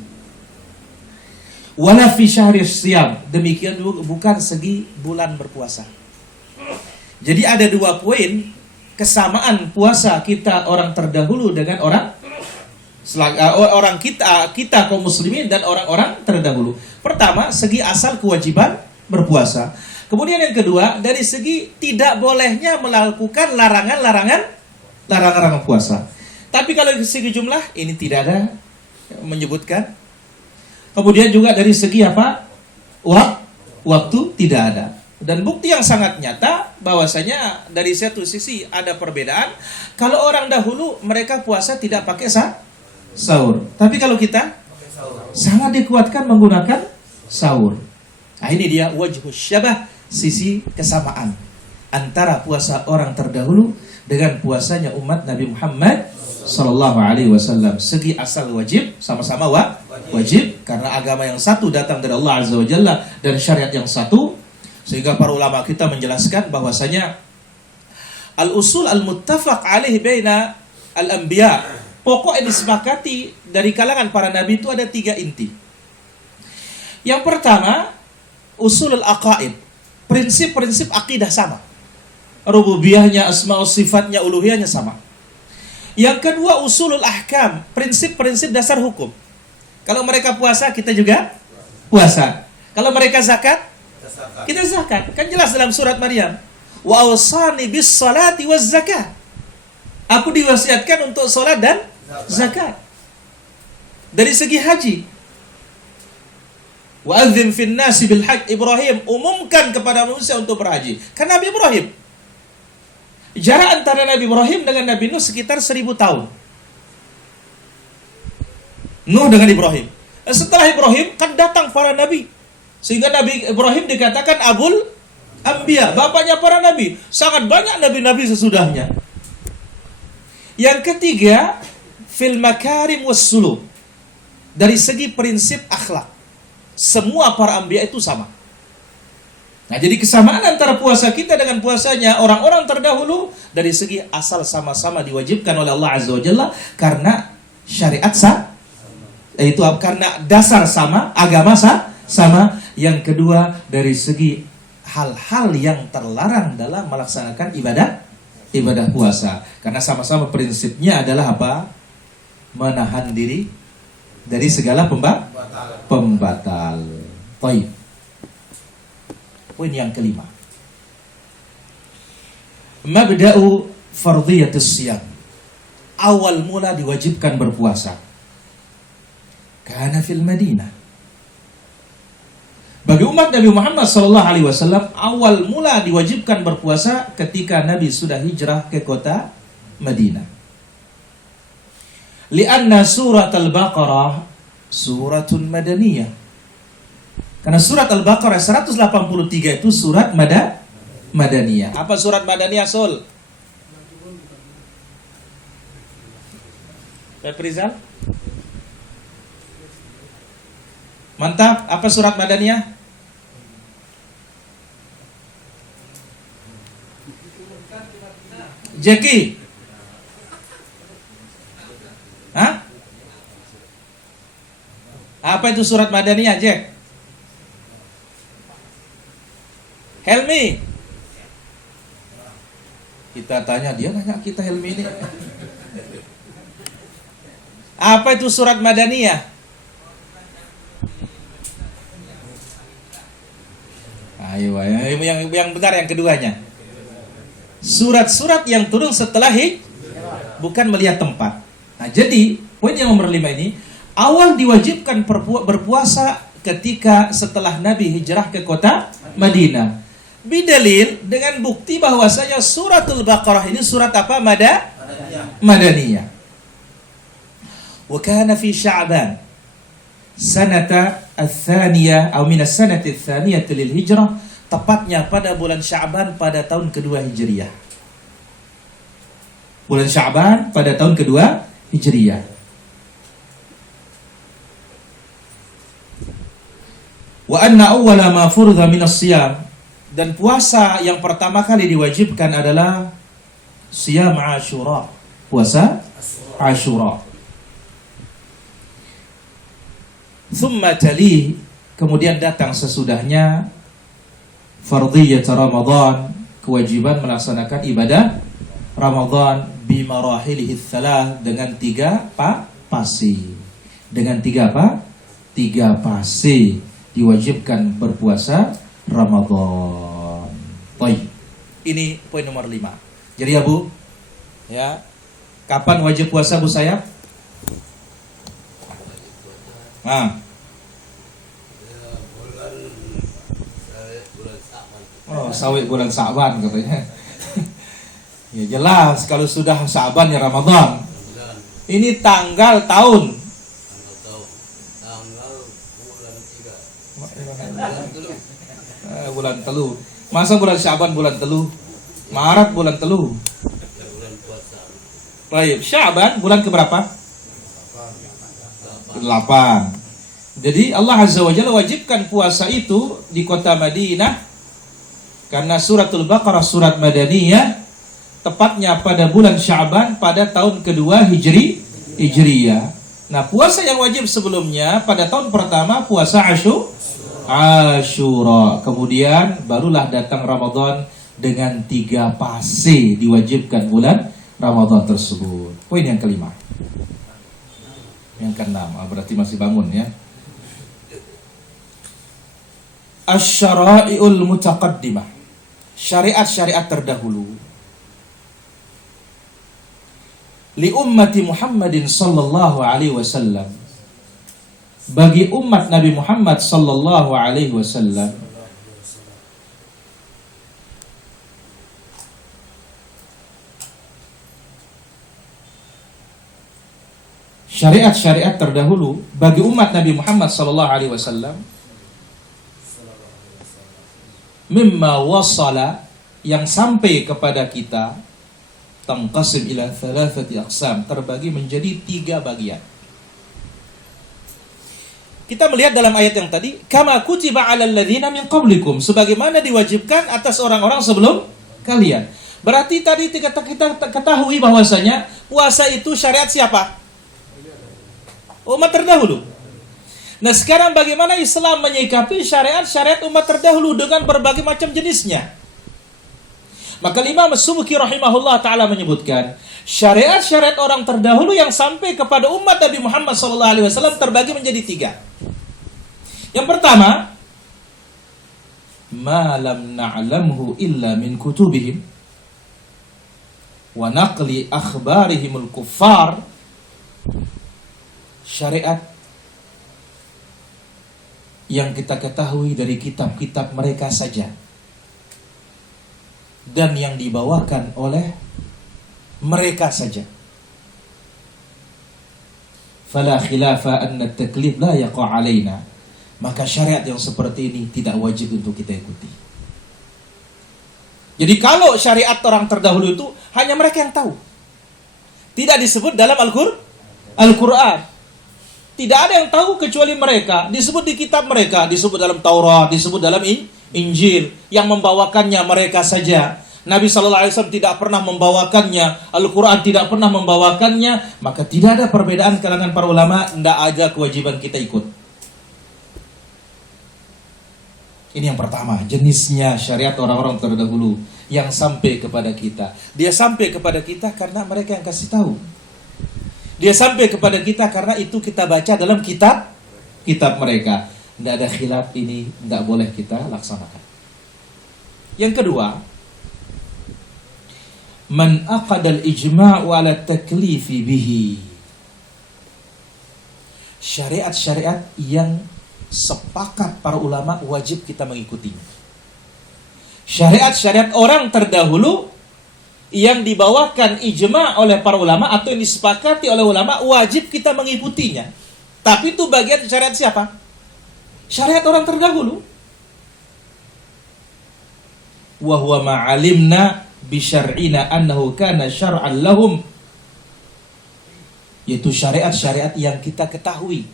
Wala fi syahri siyam, demikian juga bukan segi bulan berpuasa. Jadi ada 2 poin kesamaan puasa kita orang terdahulu dengan orang kita kaum muslimin dan orang-orang terdahulu. Pertama, segi asal kewajiban berpuasa. Kemudian yang kedua, dari segi tidak bolehnya melakukan larangan puasa. Tapi kalau dari segi jumlah ini tidak ada menyebutkan. Kemudian juga dari segi apa? Waktu tidak ada. Dan bukti yang sangat nyata bahwasanya dari satu sisi ada perbedaan. Kalau orang dahulu mereka puasa tidak pakai sahur. Tapi kalau kita sangat dikuatkan menggunakan sahur. Nah ini dia wajhus syabah, sisi kesamaan antara puasa orang terdahulu dengan puasanya umat Nabi Muhammad sallallahu alaihi wasallam. Segi asal wajib, sama-sama wajib karena agama yang satu datang dari Allah azza wa jalla dan syariat yang satu. Sehingga para ulama kita menjelaskan bahwasanya al-usul al-muttafaq alaih baina al-anbiya, pokok yang disepakati dari kalangan para nabi itu ada 3 inti. Yang pertama, usul al-aqaid, prinsip-prinsip akidah sama. rububiyahnya, asma sifatnya, uluhiyahnya sama. Yang kedua, usulul ahkam, prinsip-prinsip dasar hukum. Kalau mereka puasa, kita juga puasa. Kalau mereka zakat, kita zakat. Kan jelas dalam surat Maryam. Wa awsani bis salati waz zakat. Aku diwasiatkan untuk salat dan zakat. Dari segi haji, wa adzim fin nasi bil hajj, Ibrahim umumkan kepada manusia untuk berhaji. Kan Nabi Ibrahim, jarak antara Nabi Ibrahim dengan Nabi Nuh sekitar 1000 tahun. Nuh dengan Ibrahim. Setelah Ibrahim kan datang para nabi, sehingga Nabi Ibrahim dikatakan Abul Anbiya, bapaknya para nabi. Sangat banyak nabi-nabi sesudahnya. Yang ketiga, fil makarim was suluk, dari segi prinsip akhlak, semua para anbiya itu sama. Nah, jadi kesamaan antara puasa kita dengan puasanya orang-orang terdahulu dari segi asal sama-sama diwajibkan oleh Allah Azza wa Jalla karena syariat itu karena dasar sama, agama sama. Yang kedua, dari segi hal-hal yang terlarang dalam melaksanakan ibadah puasa, karena sama-sama prinsipnya adalah apa? Menahan diri dari segala pembatal. Baik. Poin yang kelima, mabda'u fardhiyatus siyam, awal mula diwajibkan berpuasa, kana fil Madinah. Bagi umat Nabi Muhammad SAW, awal mula diwajibkan berpuasa ketika Nabi sudah hijrah ke kota Madinah. Lianna surat Al-Baqarah suratun madaniyah. Karena surat Al-Baqarah 183 itu surat madaniyah. Apa surat madaniyah, Sul? Rizal? Mantap. Apa surat madaniyah? Jeki? Hah? Apa itu surat madaniyah, Jack? Helmi? Kita tanya, dia nanya kita Helmi ini. Apa itu surat madaniyah? Ayo, yang benar yang keduanya. Surat-surat yang turun setelah bukan melihat tempat. Nah, jadi poin yang nomor 5 ini, awal diwajibkan berpuasa ketika setelah Nabi hijrah ke kota Madinah. Bidalil, dengan bukti bahwasanya suratul Baqarah ini surat apa? Madaniyah. Wa kana fi Sya'ban sanata ats-tsaniyah atau min as-sanati ats-tsaniyah lil hijrah, tepatnya pada bulan Sya'ban pada tahun kedua Hijriyah. Bulan Sya'ban pada tahun kedua Hijriyah. Wa anna awwala ma furida min as-siyam, dan puasa yang pertama kali diwajibkan adalah siyam Asyura, puasa Asyura. Thumma tali, kemudian datang sesudahnya fardhiyat Ramadan, kewajiban melaksanakan ibadah Ramadan bimarahilihi tsalah, dengan 3 fase. Dengan 3 fase diwajibkan berpuasa Ramadan. Baik. Ini poin nomor 5. Jadi ya Bu, ya, kapan wajib puasa Bu Sayap? Sawit bulan Sa'ban katanya. Ya jelas, kalau sudah Sa'ban ya Ramadan. Ini tanggal tahun. Bulan telu. Masa bulan Sa'ban bulan telu? Maret bulan telu. Baik, Sa'ban bulan keberapa? 8. Jadi Allah Azza wa Jalla wajibkan puasa itu di kota Madinah karena suratul Baqarah surat madaniyah, tepatnya pada bulan Sya'ban pada tahun kedua Hijriyah. Nah, puasa yang wajib sebelumnya pada tahun pertama puasa Asyura. Kemudian barulah datang Ramadan dengan 3 fase diwajibkan bulan Ramadan tersebut. Poin yang kelima. Yang keenam, berarti masih bangun ya. Asy-syara'i'ul mutaqaddimah. Syariat-syariat terdahulu. Li ummati Muhammadin sallallahu alaihi wasallam. Bagi umat Nabi Muhammad sallallahu alaihi wasallam. Syariat-syariat terdahulu bagi umat Nabi Muhammad sallallahu alaihi wasallam mimma wasala, yang sampai kepada kita, tanqasim ila thalathati aqsam, terbagi menjadi 3 bagian. Kita melihat dalam ayat yang tadi, kama kutiba 'alal ladzina min qablikum, sebagaimana diwajibkan atas orang-orang sebelum kalian. Berarti tadi kita ketahui bahwasanya puasa itu syariat siapa? Umat terdahulu. Nah, sekarang bagaimana Islam menyikapi syariat-syariat umat terdahulu dengan berbagai macam jenisnya? Maka Imam As-Subki rahimahullah ta'ala menyebutkan, syariat-syariat orang terdahulu yang sampai kepada umat Nabi Muhammad SAW terbagi menjadi 3. Yang pertama, ma lam na'lamhu illa min kutubihim wa naqli akhbarihimul kuffar. Syariat yang kita ketahui dari kitab-kitab mereka saja dan yang dibawakan oleh mereka saja. Fala khilafa anna at-taklif la yaqa' alaina. Maka syariat yang seperti ini tidak wajib untuk kita ikuti. Jadi kalau syariat orang terdahulu itu hanya mereka yang tahu. Tidak disebut dalam Al-Qur'an. Tidak ada yang tahu kecuali mereka. Disebut di kitab mereka, disebut dalam Taurat, disebut dalam Injil. Yang membawakannya mereka saja. Nabi SAW tidak pernah membawakannya, Al-Quran tidak pernah membawakannya. Maka tidak ada perbedaan kalangan para ulama, tidak ada kewajiban kita ikut. Ini yang pertama, jenisnya syariat orang-orang terdahulu yang sampai kepada kita. Dia sampai kepada kita karena mereka yang kasih tahu. Dia sampai kepada kita karena itu kita baca dalam kitab mereka. Tidak ada khilaf, ini tidak boleh kita laksanakan. Yang kedua, man aqadal ijma'u ala taklifi bihi. Syariat-syariat yang sepakat para ulama wajib kita mengikutinya. Syariat-syariat orang terdahulu yang dibawakan ijma' oleh para ulama atau yang disepakati oleh ulama, wajib kita mengikutinya. Tapi itu bagian syariat siapa? Syariat orang terdahulu. Wa huwa ma'alimna bi syar'ina annahu kana syar'an lahum. Yaitu syariat-syariat yang kita ketahui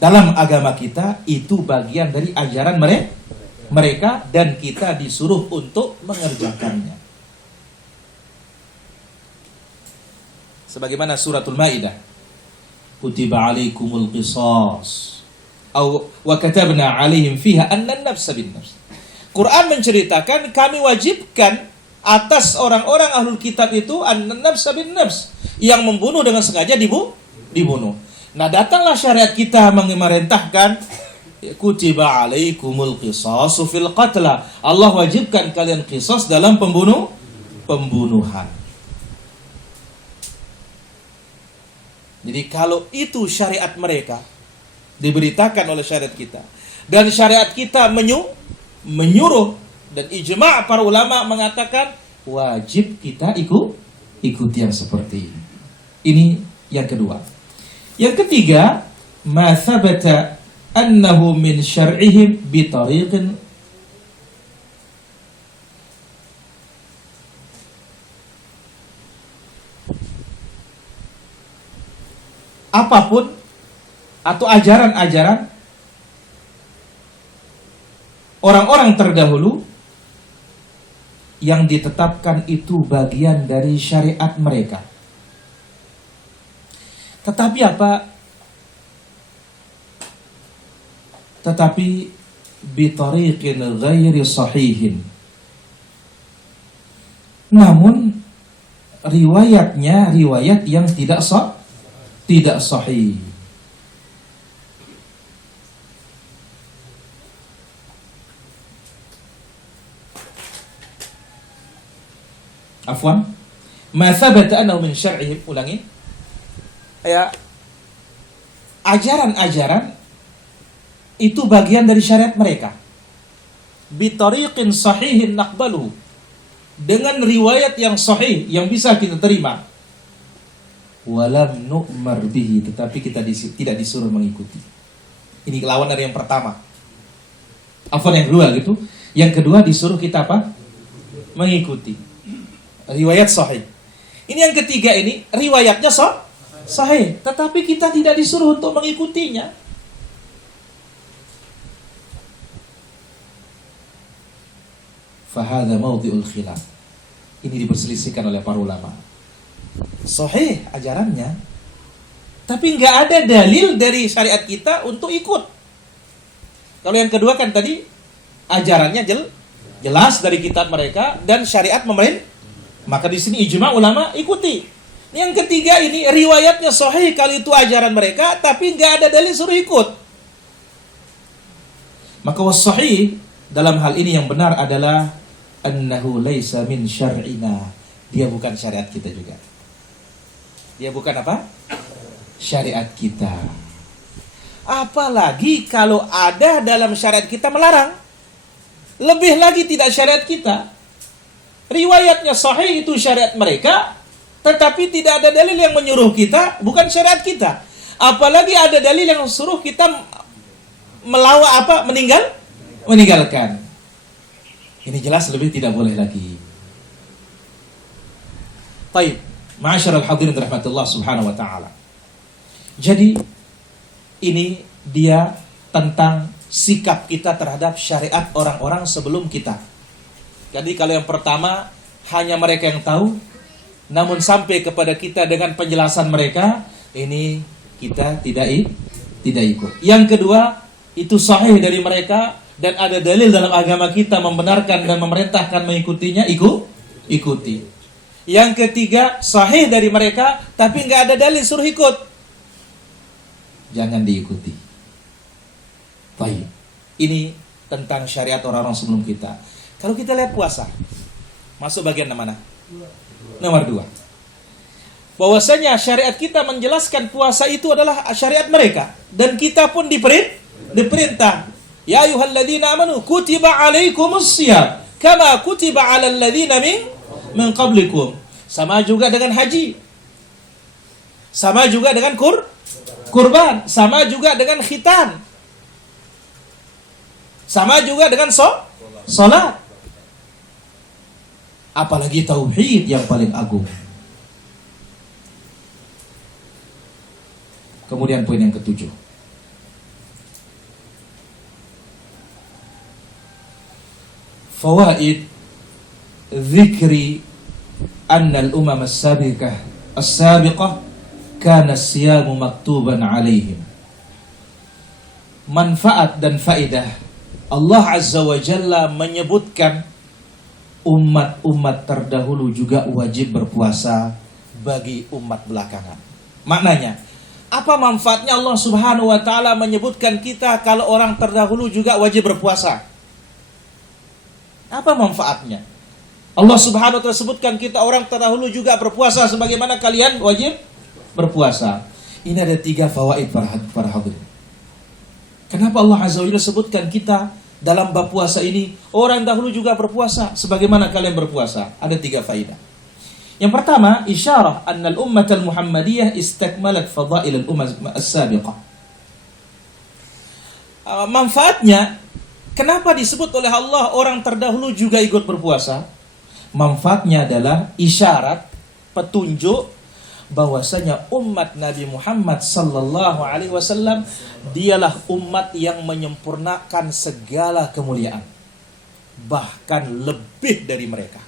dalam agama kita, itu bagian dari ajaran mereka dan kita disuruh untuk mengerjakannya. Sebagaimana suratul Maidah, kutiba alaikumul qisas wa katabna alaihim fiha annan nafsa bin nafs. Quran menceritakan kami wajibkan atas orang-orang ahlul kitab itu annan nafsa bin nafs, yang membunuh dengan sengaja dibunuh. Nah, datanglah syariat kita memerintahkan kutiba alaikumul qisasu fil qatla. Allah wajibkan kalian qisas dalam pembunuhan. Jadi kalau itu syariat mereka diberitakan oleh syariat kita, dan syariat kita menyuruh, dan ijma' para ulama mengatakan wajib kita ikuti yang seperti ini. Ini yang kedua. Yang ketiga, ma thabata annahu min syar'ihim bi tariqin apapun atau ajaran-ajaran orang-orang terdahulu yang ditetapkan itu bagian dari syariat mereka. Tetapi bitariqin ghairi sahihin. Namun riwayatnya riwayat yang tidak sahih. Afwan, ma thabata annahu min syar'ihim, ulangi. Ya, ajaran-ajaran itu bagian dari syariat mereka. Bitariqin sahihin naqbaluhu, dengan riwayat yang sahih yang bisa kita terima. Walam nu'mar bihi, tetapi kita tidak disuruh mengikuti. Ini lawan dari yang pertama. Afwan, yang kedua gitu. Yang kedua disuruh kita apa? Mengikuti. Riwayat sahih. Ini yang ketiga, ini riwayatnya sahih, tetapi kita tidak disuruh untuk mengikutinya. Fahadha mawdi'ul khilaf. Ini diperselisihkan oleh para ulama. Sahih ajarannya, tapi nggak ada dalil dari syariat kita untuk ikut. Kalau yang kedua kan tadi ajarannya jelas dari kitab mereka dan syariat pemerintah, maka di sini ijma ulama ikuti. Yang ketiga ini riwayatnya sahih kalau itu ajaran mereka, tapi nggak ada dalil suruh ikut. Maka was-sahih dalam hal ini yang benar adalah annahu laisa min syar'ina. Dia bukan syariat kita juga. Dia bukan apa? Syariat kita. Apalagi kalau ada dalam syariat kita melarang. Lebih lagi tidak syariat kita. Riwayatnya sahih itu syariat mereka, tetapi tidak ada dalil yang menyuruh kita, bukan syariat kita. Apalagi ada dalil yang suruh kita meninggalkan. Ini jelas lebih tidak boleh lagi. Baik, ma'asyiral hadirin rahmatullah subhanahu wa ta'ala. Jadi ini dia tentang sikap kita terhadap syariat orang-orang sebelum kita. Jadi kalau yang pertama hanya mereka yang tahu, namun sampai kepada kita dengan penjelasan mereka, ini kita tidak ikut. Yang kedua, itu sahih dari mereka dan ada dalil dalam agama kita membenarkan dan memerintahkan mengikutinya, ikuti. Yang ketiga, sahih dari mereka tapi nggak ada dalil suruh ikut, jangan diikuti. Baik, ini tentang syariat orang-orang sebelum kita. Kalau kita lihat puasa, masuk bagian mana? Nomor 2. Bahwasanya syariat kita menjelaskan puasa itu adalah syariat mereka, dan kita pun diperintah. Ya ayyuhalladzina amanu kutiba alaikumus shiyam kama kutiba alal ladzina min qablikum. Sama juga dengan haji. Sama juga dengan kurban, sama juga dengan khitan. Sama juga dengan salat. Apalagi tauhid yang paling agung. Kemudian poin yang ke-7. Fawaid dzikri anna al-umam as-sabiqah kana as-siyamu maktuban alaihim. Manfaat dan faedah Allah Azza wa Jalla menyebutkan umat-umat terdahulu juga wajib berpuasa bagi umat belakangan. Maknanya, apa manfaatnya Allah Subhanahu wa taala menyebutkan kita kalau orang terdahulu juga wajib berpuasa? Apa manfaatnya? Allah Subhanahu wa taala sebutkan kita orang terdahulu juga berpuasa sebagaimana kalian wajib berpuasa. Ini ada 3 fawaid para hadirin. Kenapa Allah Azza wa Jalla sebutkan kita dalam bab puasa ini, orang dahulu juga berpuasa sebagaimana kalian berpuasa? Ada 3 faedah. Yang pertama, isyarah annal ummatal Muhammadiyah istakmalat fadail al-ummah as-sabiqah. Manfaatnya, kenapa disebut oleh Allah orang terdahulu juga ikut berpuasa? Manfaatnya adalah isyarat, petunjuk bahwasanya umat Nabi Muhammad sallallahu alaihi wasallam dialah umat yang menyempurnakan segala kemuliaan, bahkan lebih dari mereka.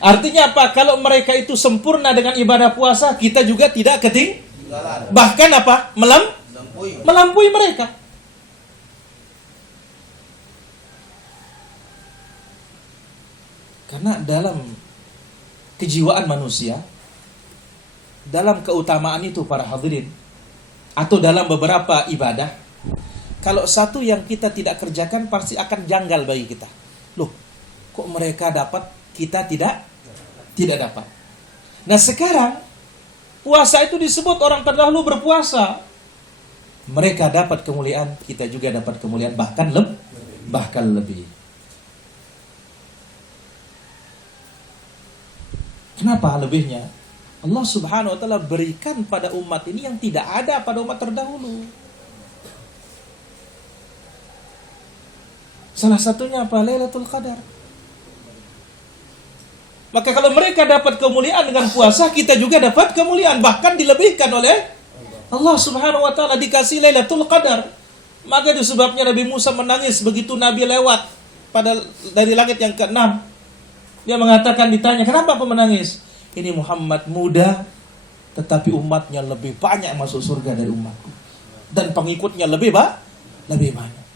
Artinya apa? Kalau mereka itu sempurna dengan ibadah puasa, kita juga tidak ketinggalan. Bahkan apa? Melampaui mereka. Karena dalam kejiwaan manusia, dalam keutamaan itu para hadirin, atau dalam beberapa ibadah, kalau satu yang kita tidak kerjakan pasti akan janggal bagi kita. Loh, kok mereka dapat, kita tidak dapat. Nah sekarang, puasa itu disebut orang terdahulu berpuasa. Mereka dapat kemuliaan, kita juga dapat kemuliaan, bahkan lebih. Kenapa lebihnya? Allah Subhanahu wa taala berikan pada umat ini yang tidak ada pada umat terdahulu. Salah satunya apa? Lailatul Qadar. Maka kalau mereka dapat kemuliaan dengan puasa, kita juga dapat kemuliaan, bahkan dilebihkan oleh Allah Subhanahu wa taala, dikasih Lailatul Qadar. Maka itu sebabnya Nabi Musa menangis begitu Nabi lewat dari langit yang ke-6. Dia mengatakan, ditanya, kenapa aku menangis? Ini Muhammad muda, tetapi umatnya lebih banyak masuk surga dari umatku. Dan pengikutnya lebih banyak.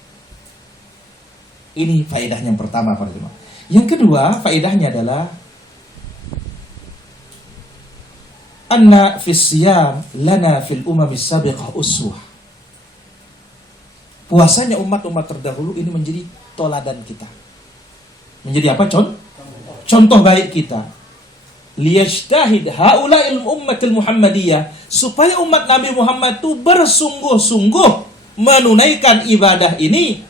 Ini faedahnya yang pertama, para jemaah. Yang kedua, faedahnya adalah anna fis siyam lana fil umamis sabiqah uswah. Puasanya umat-umat terdahulu ini menjadi toladan kita. Menjadi apa? Contoh baik kita. Liyajtahid haula'il ummatil Muhammadiyah, supaya umat Nabi Muhammad itu bersungguh-sungguh menunaikan ibadah ini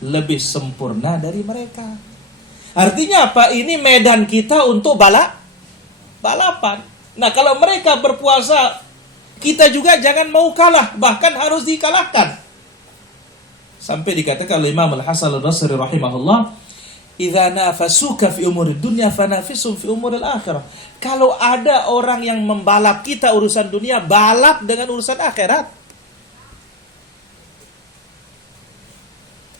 lebih sempurna dari mereka. Artinya apa? Ini medan kita untuk balapan. Nah, kalau mereka berpuasa, kita juga jangan mau kalah, bahkan harus dikalahkan. Sampai dikatakan oleh Imam Al-Hasan Al-Basri rahimahullah, idza nafasuka fi umuri dunya fanafisum fi umuril akhirah. Kalau ada orang yang membalap kita urusan dunia, balap dengan urusan akhirat.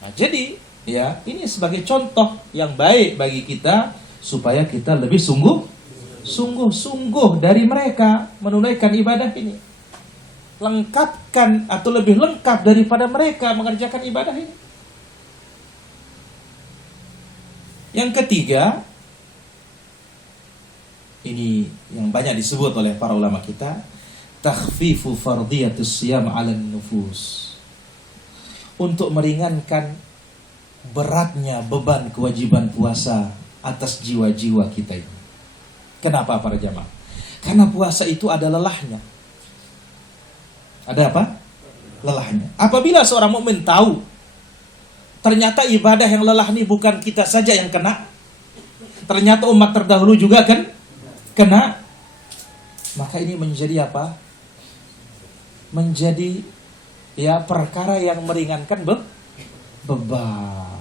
Nah, jadi ya, ini sebagai contoh yang baik bagi kita supaya kita lebih sungguh-sungguh dari mereka menunaikan ibadah ini. Lengkapkan atau lebih lengkap daripada mereka mengerjakan ibadah ini. Yang ketiga, ini yang banyak disebut oleh para ulama kita, takhfifu fardhiyatus siyam 'alan nufus. Untuk meringankan beratnya beban kewajiban puasa atas jiwa-jiwa kita ini. Kenapa para jamaah? Karena puasa itu ada lelahnya. Ada apa? Lelahnya. Apabila seorang mukmin tahu ternyata ibadah yang lelah ini bukan kita saja yang kena, ternyata umat terdahulu juga kan kena, maka ini menjadi apa? Menjadi ya perkara yang meringankan beban.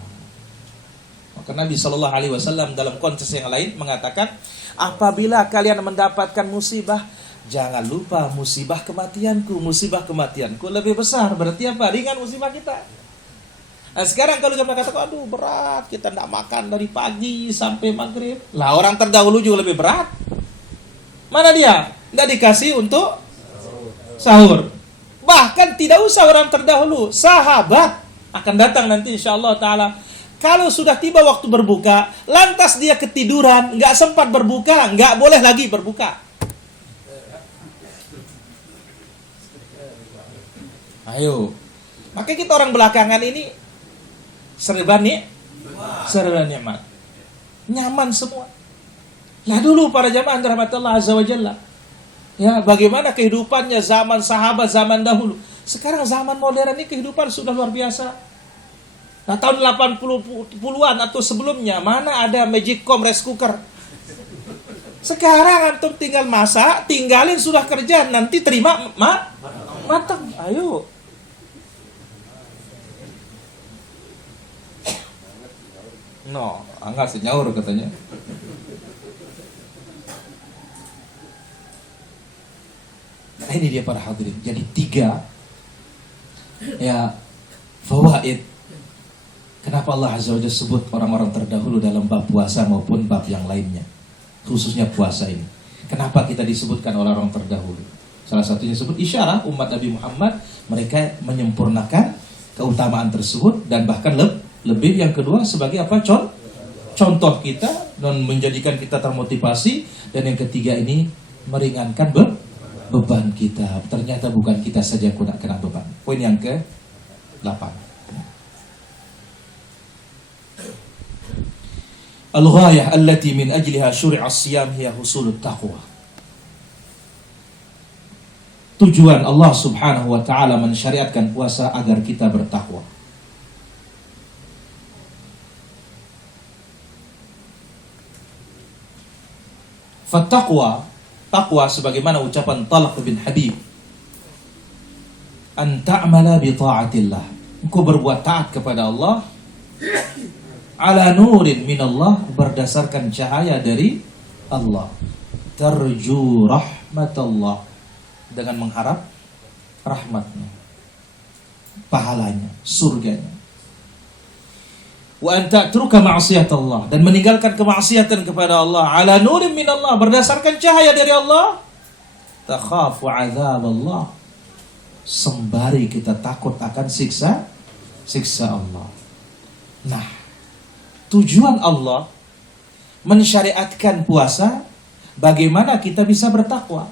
Maka Nabi SAW dalam konteks yang lain mengatakan, apabila kalian mendapatkan musibah, jangan lupa musibah kematianku lebih besar. Berarti apa? Ringan musibah kita. Nah sekarang kalau kita katakan, aduh berat, kita tidak makan dari pagi sampai maghrib. Lah orang terdahulu juga lebih berat. Mana dia? Tidak dikasih untuk sahur. Bahkan tidak usah orang terdahulu, sahabat akan datang nanti insyaAllah ta'ala. Kalau sudah tiba waktu berbuka, lantas dia ketiduran, nggak sempat berbuka, nggak boleh lagi berbuka. Ayo. Makanya kita orang belakangan ini serba nikmat. Nyaman semua. Lah dulu para jamaah dirahmati Allah Azza wa Jalla. Ya, bagaimana kehidupannya zaman sahabat, zaman dahulu. Sekarang zaman modern ini kehidupan sudah luar biasa. Nah, tahun 80-an atau sebelumnya, mana ada Magicom rice cooker. Sekarang antum tinggal masak, tinggalin sudah kerja, nanti terima matang. Ayo. No, enggak senyaur katanya. Nah, ini dia para hadirin. Jadi 3 ya fawaid. Kenapa Allah Azza wa Jalla sebut orang-orang terdahulu dalam bab puasa maupun bab yang lainnya, khususnya puasa ini. Kenapa kita disebutkan orang-orang terdahulu? Salah satunya disebut isyarat umat Nabi Muhammad, mereka menyempurnakan keutamaan tersebut dan bahkan lebih. Yang kedua sebagai apa? contoh kita dan menjadikan kita termotivasi. Dan yang ketiga ini meringankan beban kita. Ternyata bukan kita saja yang kena beban. Poin yang ke-8. Al-ghayah allati min ajliha syuri'a as-siyam hiya husulut taqwa. Tujuan Allah Subhanahu wa taala mensyariatkan puasa agar kita bertakwa. Fattaqwa, takwa sebagaimana ucapan Talq bin Habib, an ta'mala bi ta'atillah. Engkau berbuat taat kepada Allah ala nurin minallah, berdasarkan cahaya dari Allah. Tarju rahmatallah, dengan mengharap rahmatnya, pahalanya, surganya. Wa anta ta'truka ma'siyatallah, dan meninggalkan kemaksiatan kepada Allah ala nurin minallah, berdasarkan cahaya dari Allah. Takhafu azaballah, sembari kita takut akan siksa Allah. Nah, tujuan Allah mensyariatkan puasa bagaimana kita bisa bertakwa.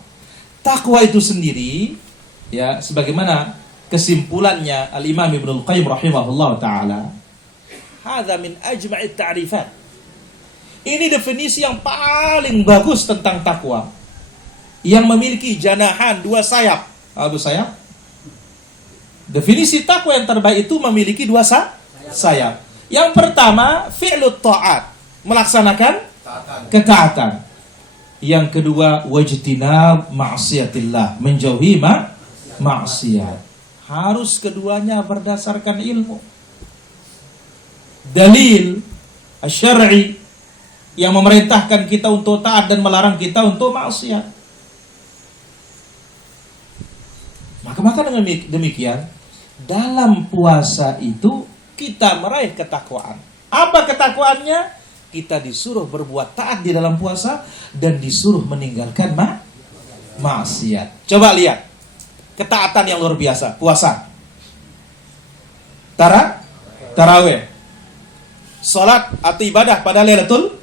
Takwa itu sendiri, ya, sebagaimana kesimpulannya Al-Imam Ibnul Qayyim rahimahullah ta'ala, hadza min ajma'it ta'rifat. Ini definisi yang paling bagus tentang takwa, yang memiliki janahan, 2 sayap. Dua sayap. Definisi takwa yang terbaik itu memiliki 2 sayap. Yang pertama, fi'lut ta'at, melaksanakan ketaatan. Yang kedua, wajtinab ma'siyatillah, menjauhi maksiat. Harus keduanya berdasarkan ilmu. Dalil syar'i yang memerintahkan kita untuk taat dan melarang kita untuk maksiat. Maka dengan demikian, dalam puasa itu kita meraih ketakwaan. Apa ketakwaannya? Kita disuruh berbuat taat di dalam puasa dan disuruh meninggalkan maksiat. Coba lihat ketaatan yang luar biasa puasa. Tarawih, salat atau ibadah pada Lailatul,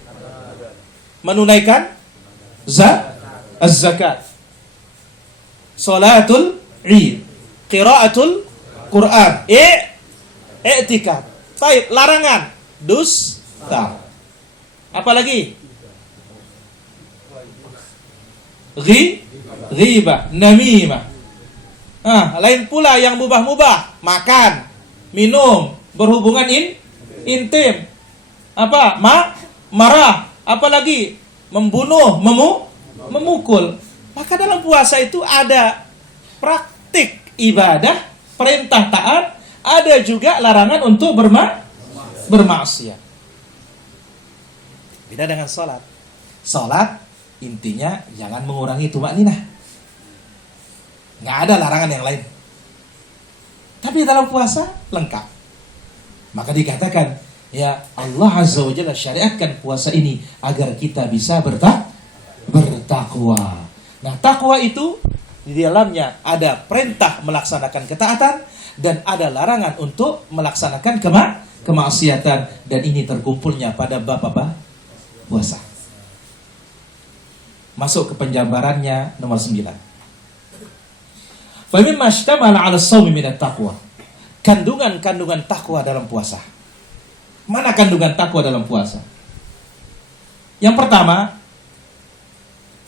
menunaikan zakat, salatul Id, qiraatul Quran, i'tikaf. Baik, larangan dusta. Apalagi? Ghibah, namimah. Lain pula yang mubah-mubah, makan, minum, berhubungan intim. Apa? Marah. Apalagi? Membunuh, memukul. Maka dalam puasa itu ada praktik ibadah, perintah taat, ada juga larangan untuk bermaksiat. Beda dengan sholat. Sholat intinya jangan mengurangi tumakninah. Nggak ada larangan yang lain. Tapi dalam puasa lengkap. Maka dikatakan, ya Allah Azza wa Jalla syariatkan puasa ini agar kita bisa bertakwa. Nah, takwa itu di dalamnya ada perintah melaksanakan ketaatan dan ada larangan untuk melaksanakan kemaksiatan. Dan ini terkumpulnya pada bab apa? Puasa. Masuk ke penjabarannya nomor 9. Fa mimma ishtamala 'ala as-shaumi min at-taqwa. Kandungan-kandungan takwa dalam puasa. Mana kandungan takwa dalam puasa? Yang pertama,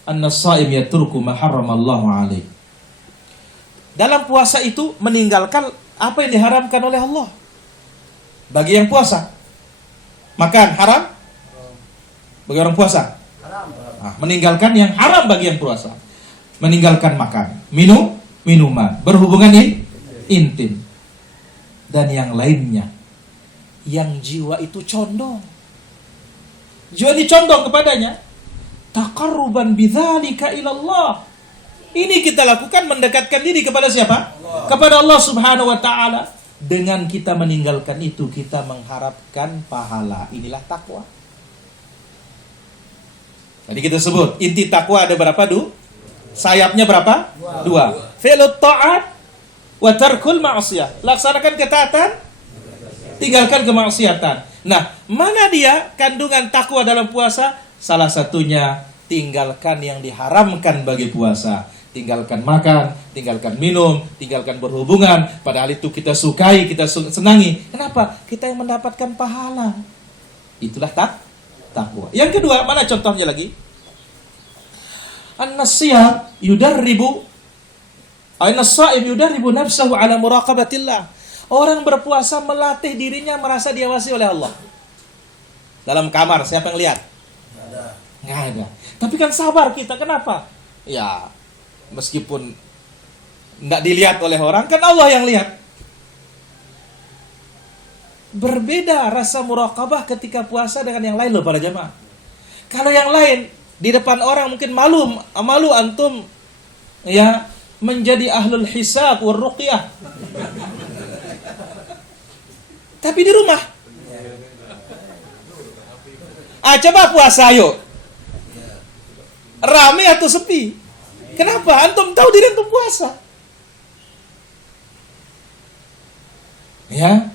anna as-shaim yatruku ma harramallahu 'alaihi. Dalam puasa itu meninggalkan apa yang diharamkan oleh Allah. Bagi yang puasa, makan haram. Bagi orang puasa, meninggalkan yang haram bagi yang puasa. Meninggalkan makan, minuman, berhubungan intim, dan yang lainnya. Yang jiwa itu condong. Jiwa ini condong kepadanya. Taqarruban bidzalika ilallah. Ini kita lakukan mendekatkan diri kepada siapa? Allah. Kepada Allah Subhanahu wa ta'ala. Dengan kita meninggalkan itu, kita mengharapkan pahala. Inilah takwa. Tadi kita sebut inti takwa ada berapa? Sayapnya berapa? 2. Fi'lut ta'at wa tarkul ma'siyah. Laksanakan ketaatan, tinggalkan kemaksiatan. Nah, mana dia kandungan takwa dalam puasa? Salah satunya tinggalkan yang diharamkan bagi puasa. Tinggalkan makan, tinggalkan minum, tinggalkan berhubungan. Padahal itu kita sukai, kita senangi. Kenapa? Kita yang mendapatkan pahala. Itulah takwa. Yang kedua, mana contohnya lagi? An-nasiyah yudarribu An-nasaim yudarribu nafsahu ala muraqabatillah. Orang berpuasa melatih dirinya merasa diawasi oleh Allah. Dalam kamar, siapa yang lihat? Nggak ada. Tapi kan sabar kita, kenapa? Ya, meskipun nggak dilihat oleh orang, kan Allah yang lihat. Berbeda rasa muraqabah ketika puasa dengan yang lain loh para jemaah. Kalau yang lain, di depan orang mungkin malu antum ya menjadi ahlul hisab war ruqyah. Tapi di rumah. Coba puasa yuk. Rame atau sepi? Kenapa? Antum tahu diri antum puasa. Ya.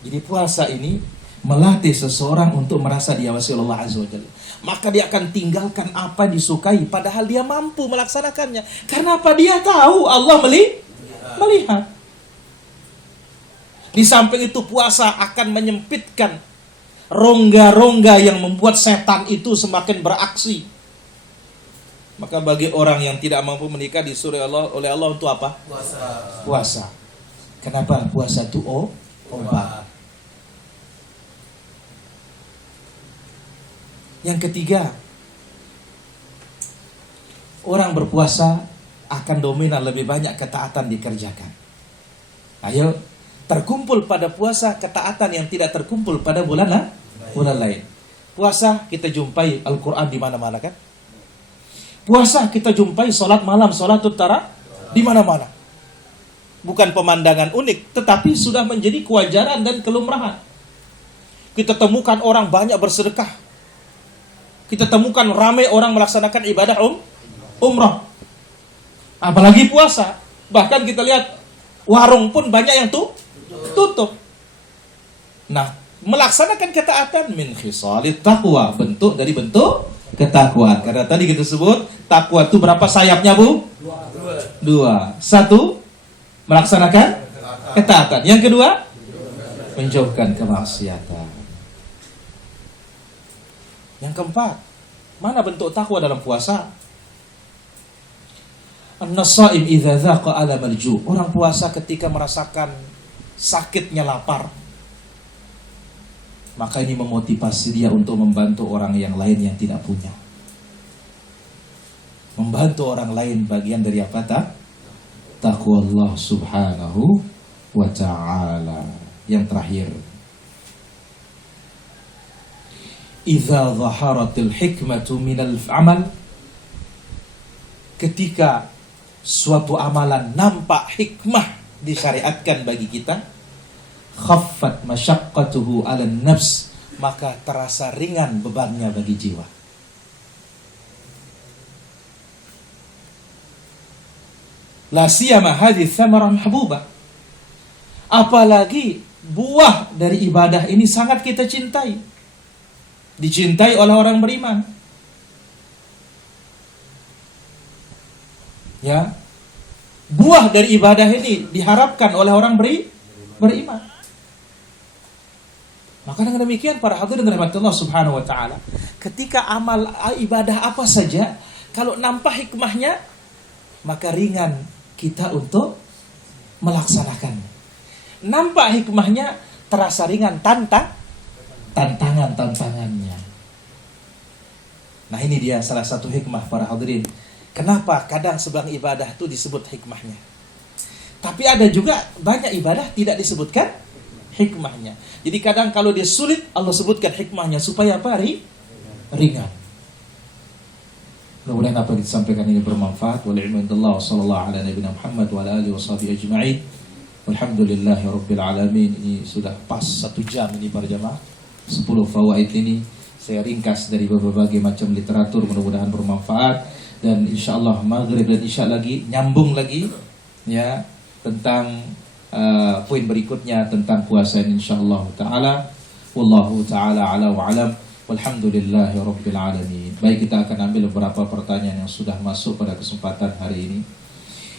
Jadi puasa ini melatih seseorang untuk merasa diawasi oleh Allah Azza wa Jalla. Maka dia akan tinggalkan apa disukai padahal dia mampu melaksanakannya. Karena apa? Dia tahu Allah melihat. Di samping itu puasa akan menyempitkan rongga-rongga yang membuat setan itu semakin beraksi. Maka bagi orang yang tidak mampu menikah disuruh oleh Allah untuk apa? Puasa. Kenapa? Puasa itu obat. Yang ketiga, orang berpuasa akan dominan lebih banyak ketaatan dikerjakan. Ayo, terkumpul pada puasa ketaatan yang tidak terkumpul pada bulan lain. Puasa kita jumpai Al-Quran di mana-mana kan? Puasa kita jumpai sholat malam, sholat utara di mana-mana. Bukan pemandangan unik, tetapi sudah menjadi kewajaran dan kelumrahan. Kita temukan orang banyak bersedekah. Kita temukan ramai orang melaksanakan ibadah umrah. Apalagi puasa. Bahkan kita lihat warung pun banyak yang tutup. Nah, melaksanakan ketaatan min khisalit taqwa, bentuk dari bentuk ketakwaan. Karena tadi kita sebut takwa itu berapa sayapnya, Bu? Dua. Satu, melaksanakan ketaatan. Yang kedua, menjauhkan kemaksiatan. Yang keempat, mana bentuk takwa dalam puasa? An-nasaim idza dzaqa alamal ju'. Orang puasa ketika merasakan sakitnya lapar, maka ini memotivasi dia untuk membantu orang yang lain yang tidak punya. Membantu orang lain bagian dari apa? Taqwa Allah subhanahu wa ta'ala. Yang terakhir, idza zaharatil hikmatu minal amal. Ketika suatu amalan nampak hikmah disyariatkan bagi kita, khaffat masyaqqatuhu 'alan nafs, maka terasa ringan bebannya bagi jiwa. La siyama hadhihi thamarah mahbubah. Apalagi buah dari ibadah ini sangat kita cintai. Dicintai oleh orang beriman. Ya. Buah dari ibadah ini diharapkan oleh orang beriman. Maka dengan demikian para hadirin dirahmati Allah Subhanahu wa taala, ketika amal ibadah apa saja kalau nampak hikmahnya, maka ringan kita untuk melaksanakannya. Nampak hikmahnya, terasa ringan tantangannya. Nah, ini dia salah satu hikmah para hadirin. Kenapa kadang sebagian ibadah itu disebut hikmahnya. Tapi ada juga banyak ibadah tidak disebutkan hikmahnya. Jadi kadang kalau dia sulit, Allah sebutkan hikmahnya supaya apa? Ringan. Mudah-mudahan apa yang disampaikan ini bermanfaat. Walhamdulillah sallallahu ala nabiyina Muhammad wa ala alihi washabihi ajma'in. Walhamdulillahi rabbil alamin. Ini sudah pas 1 jam ini para jamaah. 10 fawaid ini saya ringkas dari berbagai macam literatur, mudah-mudahan bermanfaat. Dan insyaallah maghrib dan isya lagi nyambung lagi ya tentang poin berikutnya tentang puasa insyaallah taala. Wallahu taala ala wa alam. Walhamdulillahi rabbil alamin. Baik, kita akan ambil beberapa pertanyaan yang sudah masuk pada kesempatan hari ini.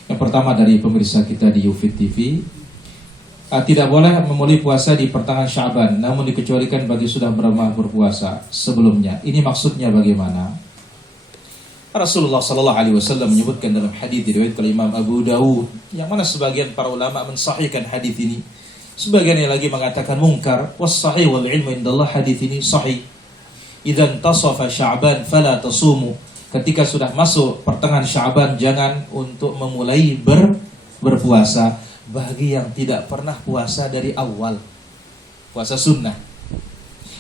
Yang pertama dari pemirsa kita di Yufid TV. Tidak boleh memulai puasa di pertengahan Sya'ban, namun dikecualikan bagi sudah berpuasa sebelumnya. Ini maksudnya bagaimana? Rasulullah sallallahu alaihi wasallam menyebutkan dalam hadis diriwayatkan oleh Imam Abu Dawud, yang mana sebagian para ulama mensahihkan hadis ini. Sebagian yang lagi mengatakan mungkar. Was sahih wal ilmu indallah, hadis ini sahih. Idzan tasafa Sya'ban fala tasumu. Ketika sudah masuk pertengahan Sya'ban, jangan untuk memulai berpuasa. Bagi yang tidak pernah puasa dari awal, puasa sunnah.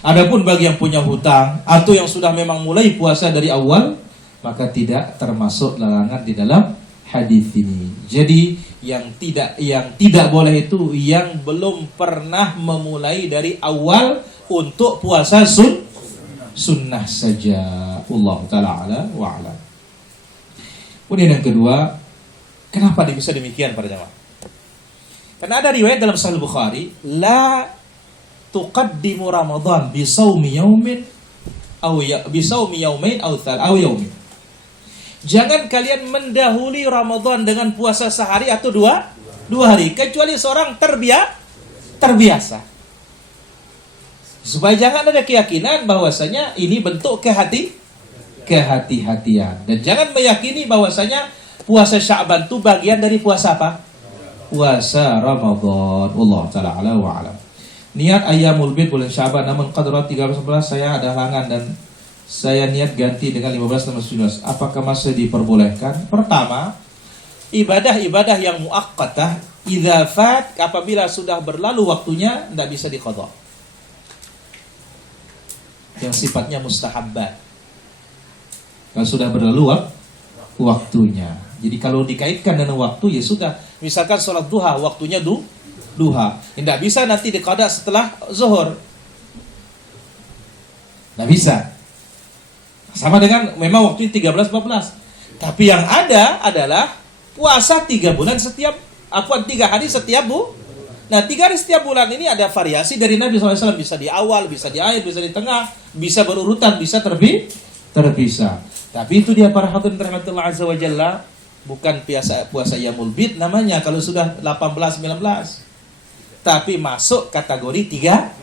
Adapun bagi yang punya hutang atau yang sudah memang mulai puasa dari awal, maka tidak termasuk larangan di dalam hadis ini. Jadi yang tidak boleh itu yang belum pernah memulai dari awal untuk puasa sunnah saja. Allah taala ala wa ala. Kemudian yang kedua, kenapa bisa demikian para jamaah? Karena ada riwayat dalam Sahih Bukhari, la tuqaddimu Ramadan bi shaumi yaumin aw yaumin. Jangan kalian mendahului Ramadan dengan puasa sehari atau dua hari, kecuali seorang terbiasa. Supaya jangan ada keyakinan bahwasanya ini bentuk kehati-hatian, dan jangan meyakini bahwasanya puasa Sya'ban itu bagian dari puasa apa? Puasa Ramadan. Allah taala ala wa alam. Niat ayyamul bid bulan Sya'ban, namun qadrat 13-14 saya ada halangan dan saya niat ganti dengan 15 dan 17. Apakah masih diperbolehkan? Pertama, ibadah-ibadah yang muaqqatah idza fat, apabila sudah berlalu waktunya tidak bisa diqadha. Yang sifatnya mustahabbat. Kalau sudah berlalu waktunya. Jadi kalau dikaitkan dengan waktu, ya sudah. Misalkan sholat duha, waktunya duha. Tidak bisa nanti diqada setelah zuhur. Tidak bisa. Sama dengan memang waktunya 13-14. Tapi yang ada adalah puasa 3 hari setiap Nah 3 hari setiap bulan ini ada variasi dari Nabi SAW. Bisa di awal, bisa di akhir, bisa di tengah, bisa berurutan, bisa terpisah. Tapi itu dia para hadirin rahmatullah azza wa jalla, bukan puasa Yaumul Bid namanya kalau sudah 18-19. Tapi masuk kategori 3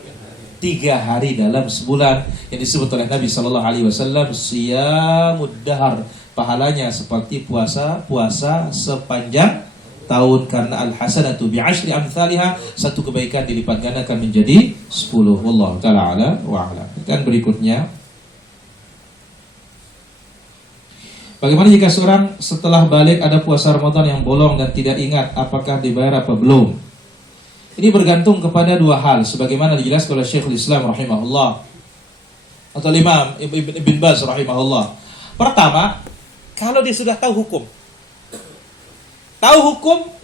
hari dalam sebulan yang disebut oleh Nabi sallallahu alaihi wasallam siyamud dahar. Pahalanya seperti puasa sepanjang tahun, karena al-hasanatu bi'ashri amsalha, satu kebaikan dilipat gandakan menjadi 10. Wallahu taala ala wa ala. Dan berikutnya, bagaimana jika seorang setelah balik ada puasa Ramadan yang bolong dan tidak ingat apakah dibayar apa belum? Ini bergantung kepada 2 hal, sebagaimana dijelaskan oleh Syekhul Islam rahimahullah atau Imam Ibn Baz rahimahullah. Pertama, kalau dia sudah tahu hukum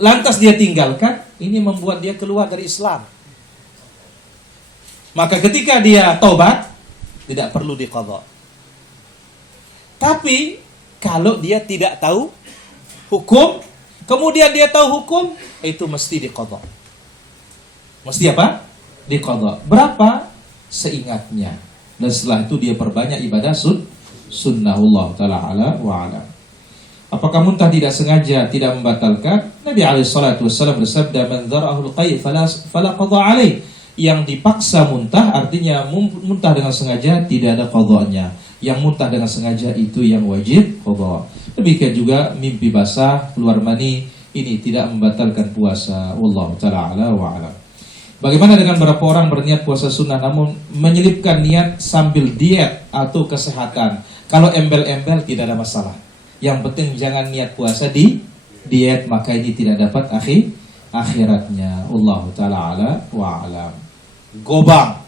lantas dia tinggalkan, ini membuat dia keluar dari Islam. Maka ketika dia taubat, tidak perlu diqadha. Tapi kalau dia tidak tahu hukum, kemudian dia tahu hukum, itu mesti diqadha. Mesti apa? Diqadha. Berapa? Seingatnya. Dan setelah itu dia perbanyak ibadah sunnahullah ta'ala ala wa ala. Apakah muntah tidak sengaja tidak membatalkan? Nabi SAW bersabda, man dzara'ahul qay' fala qadha alaih. Yang dipaksa muntah artinya muntah dengan sengaja tidak ada qadhanya. Yang muntah dengan sengaja itu yang wajib qadha. Demikian juga mimpi basah, keluar mani, ini tidak membatalkan puasa. Wallahu ta'ala ala wa ala. Bagaimana dengan beberapa orang berniat puasa sunnah namun menyelipkan niat sambil diet atau kesehatan? Kalau embel-embel tidak ada masalah. Yang penting jangan niat puasa di diet, maka ini tidak dapat akhiratnya. Wallahu ta'ala ala wa alam. Gobang.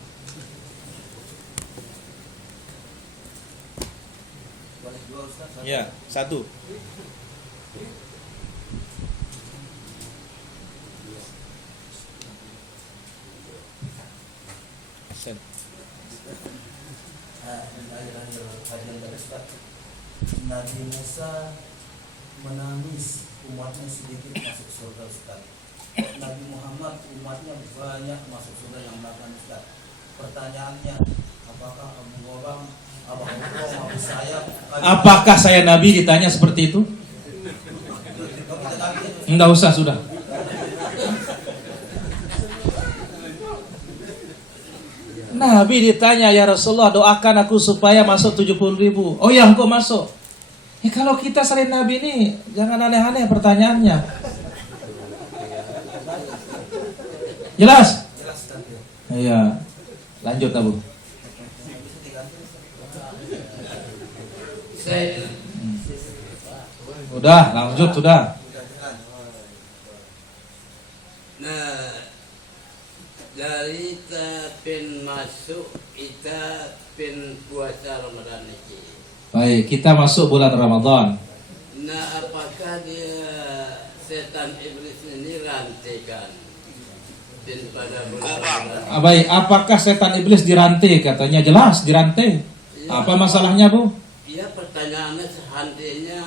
Ya, 1. Nabi Musa menangis, umatnya sedikit masuk surga Ustaz. Nabi Muhammad umatnya banyak masuk surga yang makan Ustaz. pertanyaannya, apakah Abu Bakar, Abu Sayyaf, Apakah saya Nabi ditanya seperti itu? Enggak usah, sudah. Nabi ditanya, ya Rasulullah, doakan aku supaya masuk 70.000. Oh ya, engkau masuk. Kalau kita selain Nabi ini, jangan aneh-aneh pertanyaannya. Jelas? jelas tadi. Iya. Lanjut, Abu. Udah, lanjut, sudah. Nah, dari pin masuk kita pin puasa Ramadan ini. Baik, kita masuk bulan Ramadan. Nah, apakah dia setan iblis ini rantikan pin pada bulan Ramadan? Baik, apakah setan iblis dirantai? Katanya jelas dirantai. Ya, Apa masalahnya, Bu? ya pertanyaannya seandainya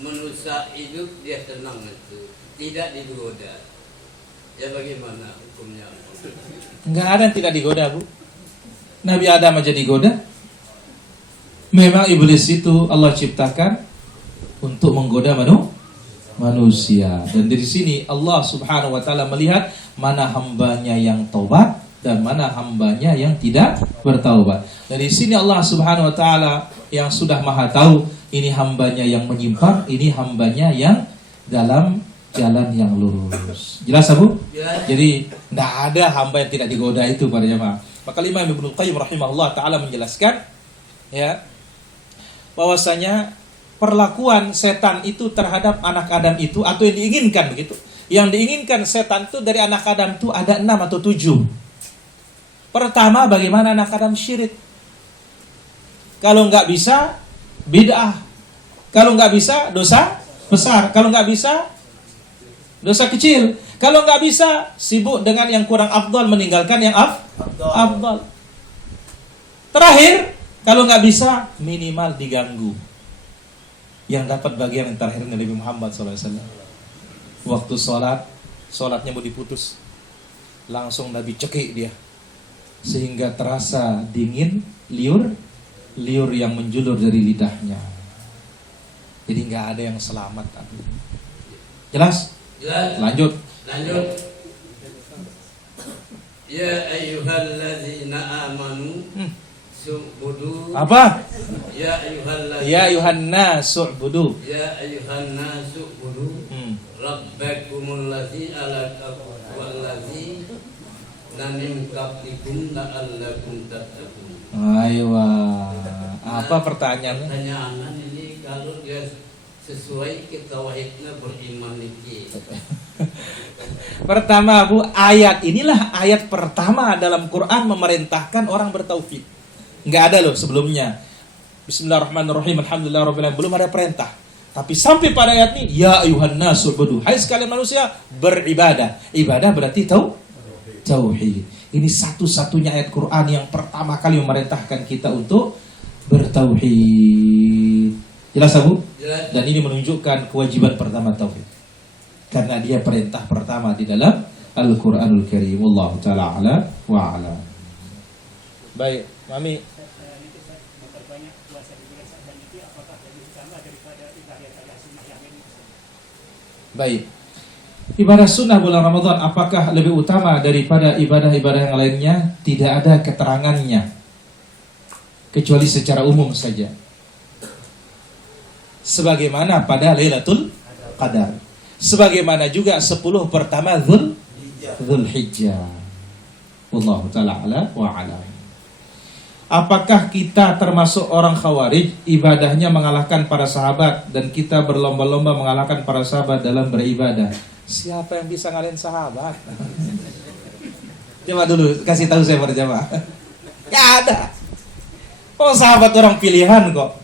manusia hidup dia tenang itu, tidak digoda. Ya bagaimana hukumnya? Enggak ada yang tidak digoda, Bu. Nabi Adam aja digoda. Memang iblis itu Allah ciptakan untuk menggoda manusia. Dan dari sini Allah Subhanahu wa taala melihat mana hambanya yang taubat dan mana hambanya yang tidak bertaubat. Dari sini Allah Subhanahu wa taala yang sudah Maha tahu, ini hambanya yang menyimpang, ini hambanya yang dalam jalan yang lurus. Jelas, Abu? Jelas. Jadi tidak ada hamba yang tidak digoda itu para jemaah. Maka Imam Ibnu Qayyim rahimahullah taala menjelaskan ya bahwasanya perlakuan setan itu terhadap anak Adam itu atau yang diinginkan begitu. Yang diinginkan setan itu dari anak Adam itu ada 6 atau 7. Pertama, bagaimana anak Adam syirik. Kalau nggak bisa bid'ah. Kalau nggak bisa dosa besar. Kalau nggak bisa dosa kecil. Kalau nggak bisa, sibuk dengan yang kurang afdal, meninggalkan yang afdal. Terakhir, kalau nggak bisa, minimal diganggu. Yang dapat bagian yang terakhir Nabi Muhammad SAW. Waktu sholatnya mau diputus, langsung Nabi cekik dia, sehingga terasa dingin, liur yang menjulur dari lidahnya. Jadi nggak ada yang selamat. Jelas? Jelas. Lanjut. Ya ayyuhalladzina amanu su'budu. Apa? Ya ayyuhalladzina. Ya ayuhan su'budu. Ya ayyuhannas su'budu rabbakumul ladzi alaqakum wal ladzi min qablikum la'allakum tattaqun. Aywa. Apa pertanyaannya? Pertanyaan ini kalau dia sesuai kita wahidnya beriman iki. Pertama, Bu, ayat inilah ayat pertama dalam Quran memerintahkan orang bertauhid. Enggak ada loh sebelumnya. Bismillahirrahmanirrahim. Alhamdulillahirabbil alamin. Belum ada perintah. Tapi sampai pada ayat ini, ya ayuhan nasu ubudu. Hai sekalian manusia, beribadah. Ibadah berarti tauhid. Ini satu-satunya ayat Quran yang pertama kali memerintahkan kita untuk bertauhid. Jelas, Abu? Jelas. Dan ini menunjukkan kewajiban pertama tauhid. Karena dia perintah pertama di dalam Al-Quranul Karim. Wallahu ta'ala ala wa ala. Baik, Mami. Baik. Ibadah sunnah bulan Ramadan apakah lebih utama daripada ibadah-ibadah yang lainnya? Tidak ada keterangannya, kecuali secara umum saja. Sebagaimana pada Lailatul Qadar, sebagaimana juga 10 pertama Dzulhijjah. Wallahu ta'ala ala wa ala. Apakah kita termasuk orang Khawarij, ibadahnya mengalahkan para sahabat dan kita berlomba-lomba mengalahkan para sahabat dalam beribadah? Siapa yang bisa ngalahin sahabat? Coba dulu kasih tahu saya berjamaah. Gak ada. Oh, sahabat orang pilihan kok.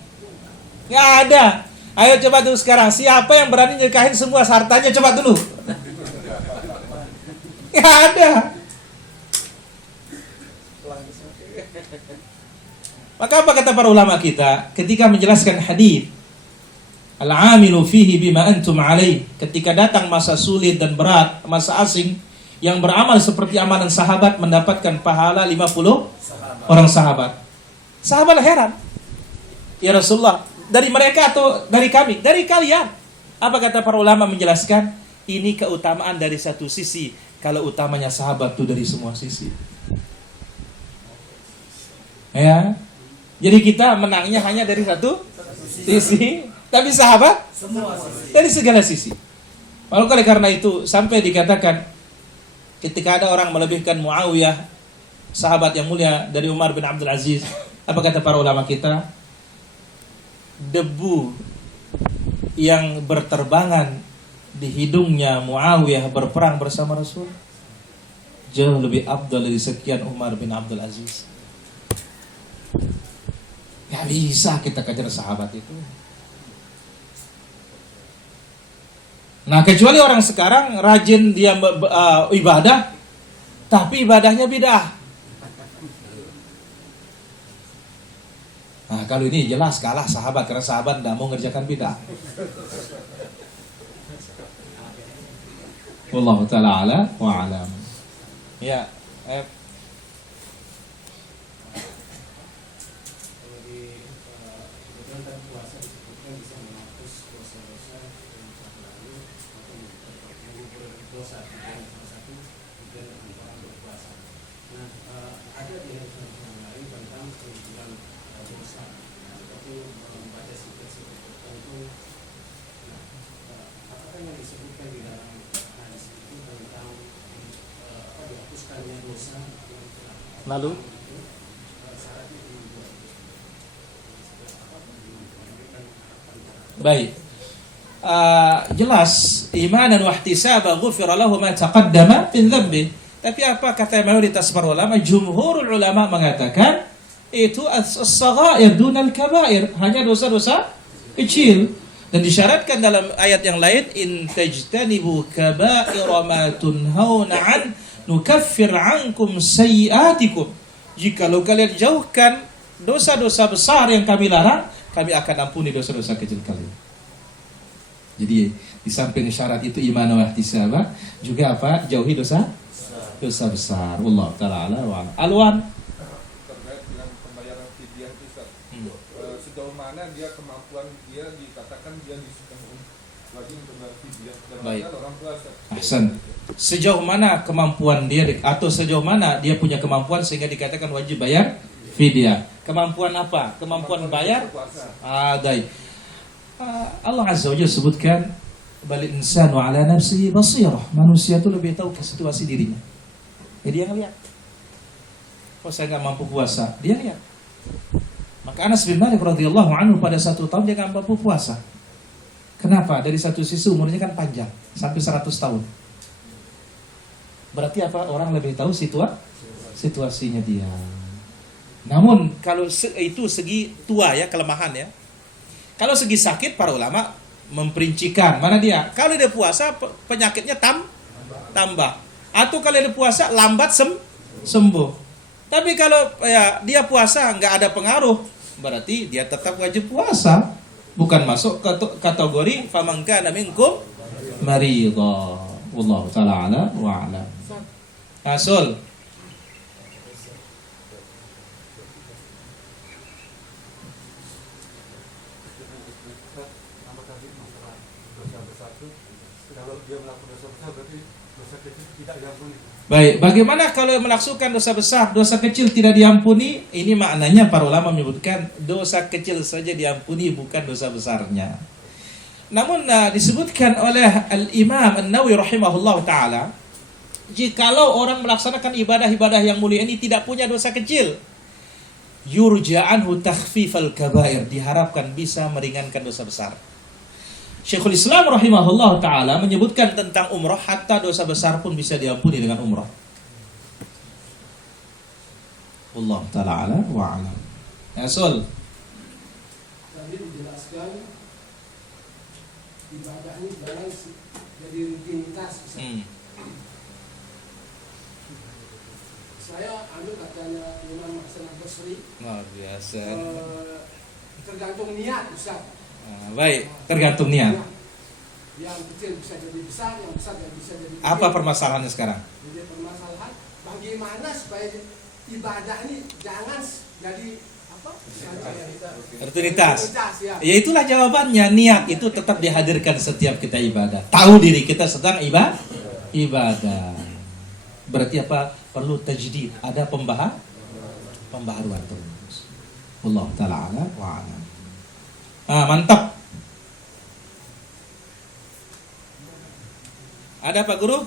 Gak ada. Ayo coba dulu sekarang, siapa yang berani nikahin semua hartanya, coba dulu. Gak ada. Maka apa kata para ulama kita ketika menjelaskan hadis al-amilu fihi bima antum alaih, ketika datang masa sulit dan berat, masa asing, yang beramal seperti amalan sahabat mendapatkan pahala 50 orang sahabat. Sahabat heran. Ya Rasulullah, dari mereka atau dari kami? Dari kalian. Apa kata para ulama menjelaskan? Ini keutamaan dari satu sisi. Kalau utamanya sahabat itu dari semua sisi. Ya. Jadi kita menangnya hanya dari satu sisi. Tapi sahabat dari segala sisi. Lalu oleh karena itu sampai dikatakan ketika ada orang melebihkan Muawiyah, sahabat yang mulia dari Umar bin Abdul Aziz, apa kata para ulama kita? Debu yang berterbangan di hidungnya Muawiyah berperang bersama Rasul jauh lebih afdal dari sekian Umar bin Abdul Aziz. Gak bisa kita kejar sahabat itu. Nah, kecuali orang sekarang rajin dia ibadah, tapi ibadahnya bid'ah. Nah, kalau ini jelas kalah sahabat, karena sahabat tidak mau mengerjakan bid'ah. Wallahu ta'ala ala wa alam. Ya, lalu baik. Jelas imanan wa ihtisaban ghufira lahu ma taqaddama min dhanbi. Tapi apa kata mayoritas para ulama? Jumhurul ulama mengatakan itu as-saghair dunal kabair, hanya dosa-dosa kecil. Dan disyaratkan dalam ayat yang lain, in tajtanibu kaba'ira ma tunhauna an nukaffir ankum sayyi'atikum. Jikalau kalian jauhkan dosa-dosa besar yang kami larang, kami akan ampuni dosa-dosa kecil kalian. Jadi di samping syarat itu iman wa ihtisaba, juga apa? Jauhi dosa besar. Wallahu ta'ala ala wa ala. Alwan terkait dengan pembayaran fidyah itu Ustaz. Sejauh mana dia kemampuan dia dikatakan dia wajib untuk membayar fidyah dalam Baik. orang tua Ustaz. Ahsan. Sejauh mana kemampuan dia atau sejauh mana dia punya kemampuan sehingga dikatakan wajib bayar fidyah? Kemampuan apa? Kemampuan bayar? Baik. Allah Azza wa Jalla sebutkan bal insanu ala nafsihi basirah. Manusia itu lebih tahu ke situasi dirinya. Jadi dia ngelihat. Oh, saya enggak mampu puasa. Dia lihat. Maka Anas bin Malik radhiyallahu anhu pada satu tahun dia enggak mampu puasa. Kenapa? Dari satu sisi umurnya kan panjang, sampai 100 tahun. Berarti apa? Orang lebih tahu situasinya dia. Namun kalau itu segi tua ya, kelemahan ya. Kalau segi sakit para ulama memperincikan mana dia. Kalau dia puasa penyakitnya tambah. Atau kalau dia puasa lambat sembuh. Tapi kalau ya, dia puasa nggak ada pengaruh, berarti dia tetap wajib puasa. Bukan masuk kategori faman kana minkum maridha. Wallahu ta'ala ala wa a'lam. Asul. Baik, bagaimana kalau melakukan dosa besar, dosa kecil tidak diampuni? Ini maknanya para ulama menyebutkan dosa kecil saja diampuni, bukan dosa besarnya. Namun disebutkan oleh Al-Imam An-Nawawi rahimahullah ta'ala, jikalau orang melaksanakan ibadah-ibadah yang mulia ini tidak punya dosa kecil, yurja'anhu takhfifal kabair, diharapkan bisa meringankan dosa besar. Syekhul Islam rahimahullah ta'ala menyebutkan tentang umrah, hatta dosa besar pun bisa diampuni dengan umrah. Allah ta'ala ala wa alam. Ya Sol. Tadi dijelaskan ibadah ini jangan jadi rutinitas. Saya ambil katanya Imam Hasan Al-Basri. Luar biasa. Tergantung niat, Ustaz. Baik, tergantung niat. yang kecil bisa jadi besar, yang besar yang bisa jadi kecil. Apa permasalahannya sekarang? Jadi permasalahan bagaimana supaya ibadah ini jangan jadi apa? Rutinitas. Ya. Ya itulah jawabannya. Niat itu tetap dihadirkan setiap kita ibadah. Tahu diri kita sedang ibadah. Berarti apa? Perlu tajdid. Ada pembaharuan terus. Allah taala ala wa ala. Mantap. Ada Pak Guru?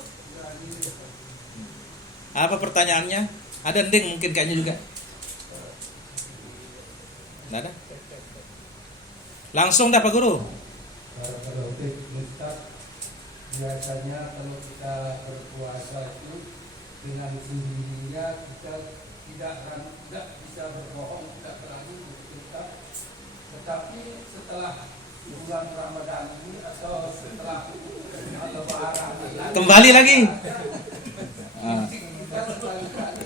Apa pertanyaannya? Ada Nding mungkin kayaknya juga. Nggak ada? Langsung dah Pak Guru. Kalau Ustaz, biasanya kalau kita berpuasa itu dengan sendirinya kita tidak bisa berbohong, tidak terlalu bercerita. Tetapi setelah bulan Ramadan ini atau setelah Lebaran Kembali lagi. kita sekali-kali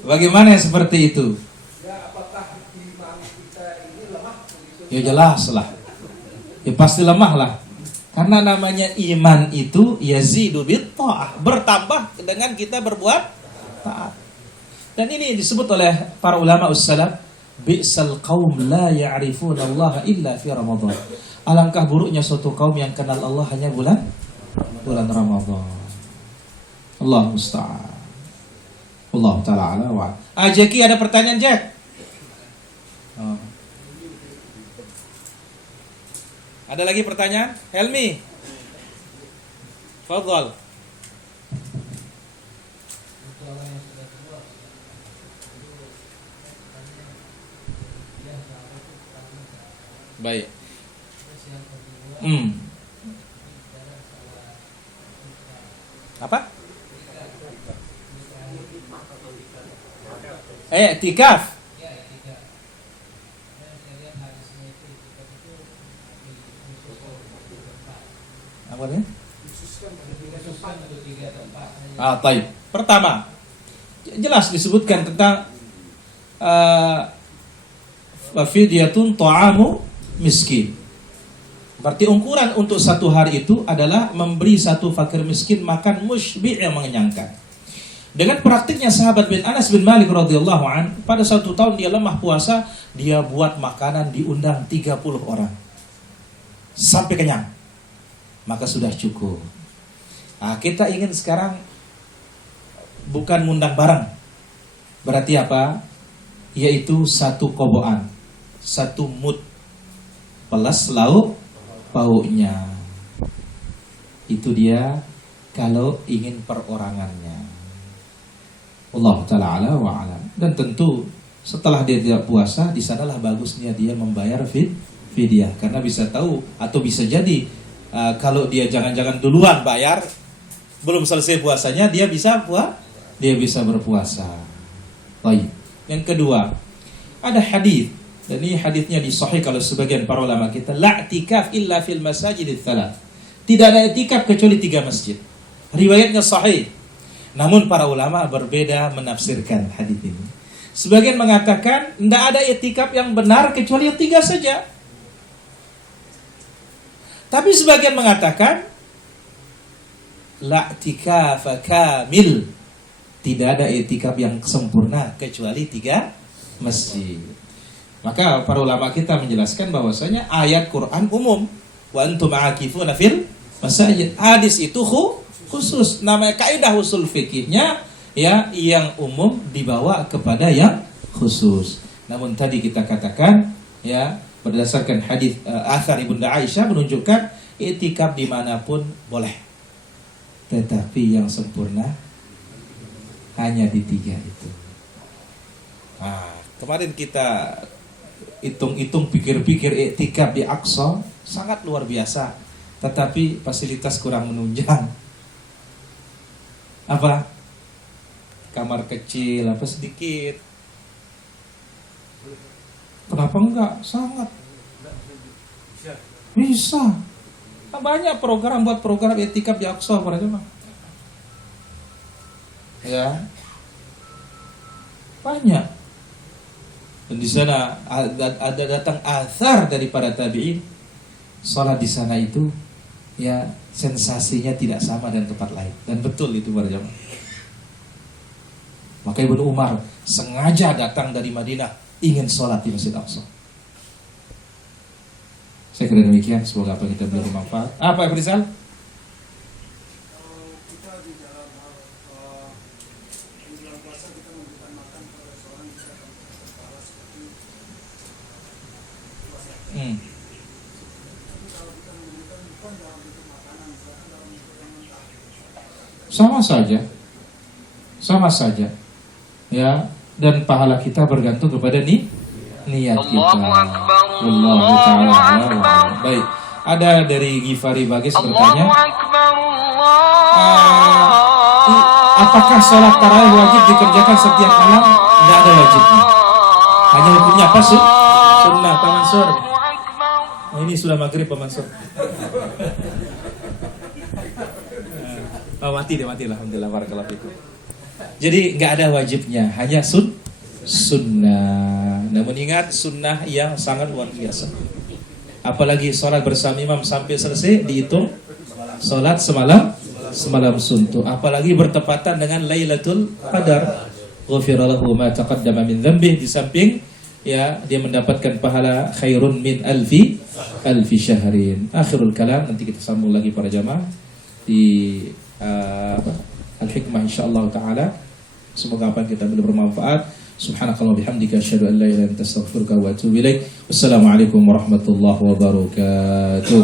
Bagaimana yang seperti itu? ya apakah iman kita ini lemah begitu? Ya jelas lah. Ya pasti lemah lah. Karena namanya iman itu yazidu bit ta'ah, bertambah dengan kita berbuat taat. Dan ini disebut oleh para ulama ussalaf, bi'sal qaum la ya'rifuna Allah illa fi Ramadan. Alangkah buruknya suatu kaum yang kenal Allah hanya bulan Ramadan. Allah musta'an. Allah taala ala wa. Jackie, ada pertanyaan Jack? Oh. Ada lagi pertanyaan? Helmi. Fadhal. Baik. Apa? I'tikaf. Apa dia? Baik. Pertama, jelas disebutkan tentang fidyatun ta'amu miskin. Berarti ukuran untuk satu hari itu adalah memberi satu fakir miskin makan musybi' yang mengenyangkan. Dengan praktiknya sahabat bin Anas bin Malik radhiyallahu an, pada satu tahun dia lemah puasa, dia buat makanan diundang 30 orang. Sampai kenyang. Maka sudah cukup. Nah, kita ingin sekarang bukan ngundang bareng. Berarti apa? Yaitu satu koboan, satu mud plus lauk pauknya. Itu dia kalau ingin perorangannya. Allah ta'ala ala wa alam. Dan tentu setelah dia tidak puasa, di sanalah bagusnya dia membayar fidyah, karena bisa tahu atau bisa jadi kalau dia jangan-jangan duluan bayar, belum selesai puasanya, dia bisa berpuasa. Baik. Yang kedua, ada hadis, dan ini hadisnya disahih kalau sebagian para ulama kita, la i'tikaf illa fil masajidits tsalath. Tidak ada i'tikaf kecuali 3 masjid. Riwayatnya sahih. Namun para ulama berbeda menafsirkan hadis ini. Sebagian mengatakan tidak ada i'tikaf yang benar kecuali yang 3 saja. Tapi sebagian mengatakan la i'tikaf kamil. Tidak ada i'tikaf yang sempurna kecuali 3 masjid. Maka para ulama kita menjelaskan bahwasanya ayat Quran umum, wa antum aakifuna fil masajid. Hadis itu khusus, namanya kaidah usul fikihnya ya, yang umum dibawa kepada yang khusus. Namun tadi kita katakan ya, berdasarkan hadis athar Ibunda Aisyah menunjukkan i'tikaf dimanapun boleh, tetapi yang sempurna hanya di 3 itu. Nah, kemarin kita hitung-hitung, pikir-pikir, i'tikaf di Aqsa sangat luar biasa, tetapi fasilitas kurang menunjang. Apa? Kamar kecil, apa sedikit. Kenapa enggak? Sangat bisa. Banyak program, buat program i'tikaf di Aqsa pada mah. Ya. Banyak. Dan di sana ada datang athar dari para tabi'in, salat di sana itu ya sensasinya tidak sama dengan tempat lain. Dan betul itu para jamaah. Maka Ibnu Umar sengaja datang dari Madinah ingin sholat di Masjid Aqsa. Saya kira demikian. Semoga apa kita belajar bermanfaat. Apa Ibu Rizal? Kita di dalam di dalam puasa kita memberikan makan kepada seorang yang tidak berpahala seperti puasa. Tapi kalau kita memberikan bukan dalam bentuk makanan, misalkan dalam bentuk yang mentah. Sama saja. Ya, dan pahala kita bergantung kepada niat kita. Wallahu ta'ala a'lam. Baik, ada dari Ghifari Bagis bertanya, apakah sholat tarawih wajib dikerjakan setiap malam? Tidak ada wajibnya. Hanya hukumnya apa sih? Sunnah, Pak Mansur. Oh, ini sudah maghrib Pak Mansur. Oh, mati lah. Alhamdulillah, barakallahu fikum. Jadi nggak ada wajibnya, hanya sunnah. Namun ingat, sunnah yang sangat luar biasa. Apalagi sholat bersama imam sampai selesai dihitung sholat semalam suntuk. Apalagi bertepatan dengan Lailatul Qadar. Ghufira lahu ma taqaddama min dzambih, di samping ya dia mendapatkan pahala khairun min alfi syahrin. Akhirul kalam, nanti kita sambung lagi para jamaah di Al-Hikmah insyaallah taala. Semoga apa yang kita belajar bermanfaat. Subhanakallah bihamdika asyhadu an la ilaha illa anta astaghfiruka wa atubu ilaik. Wassalamualaikum warahmatullahi wabarakatuh.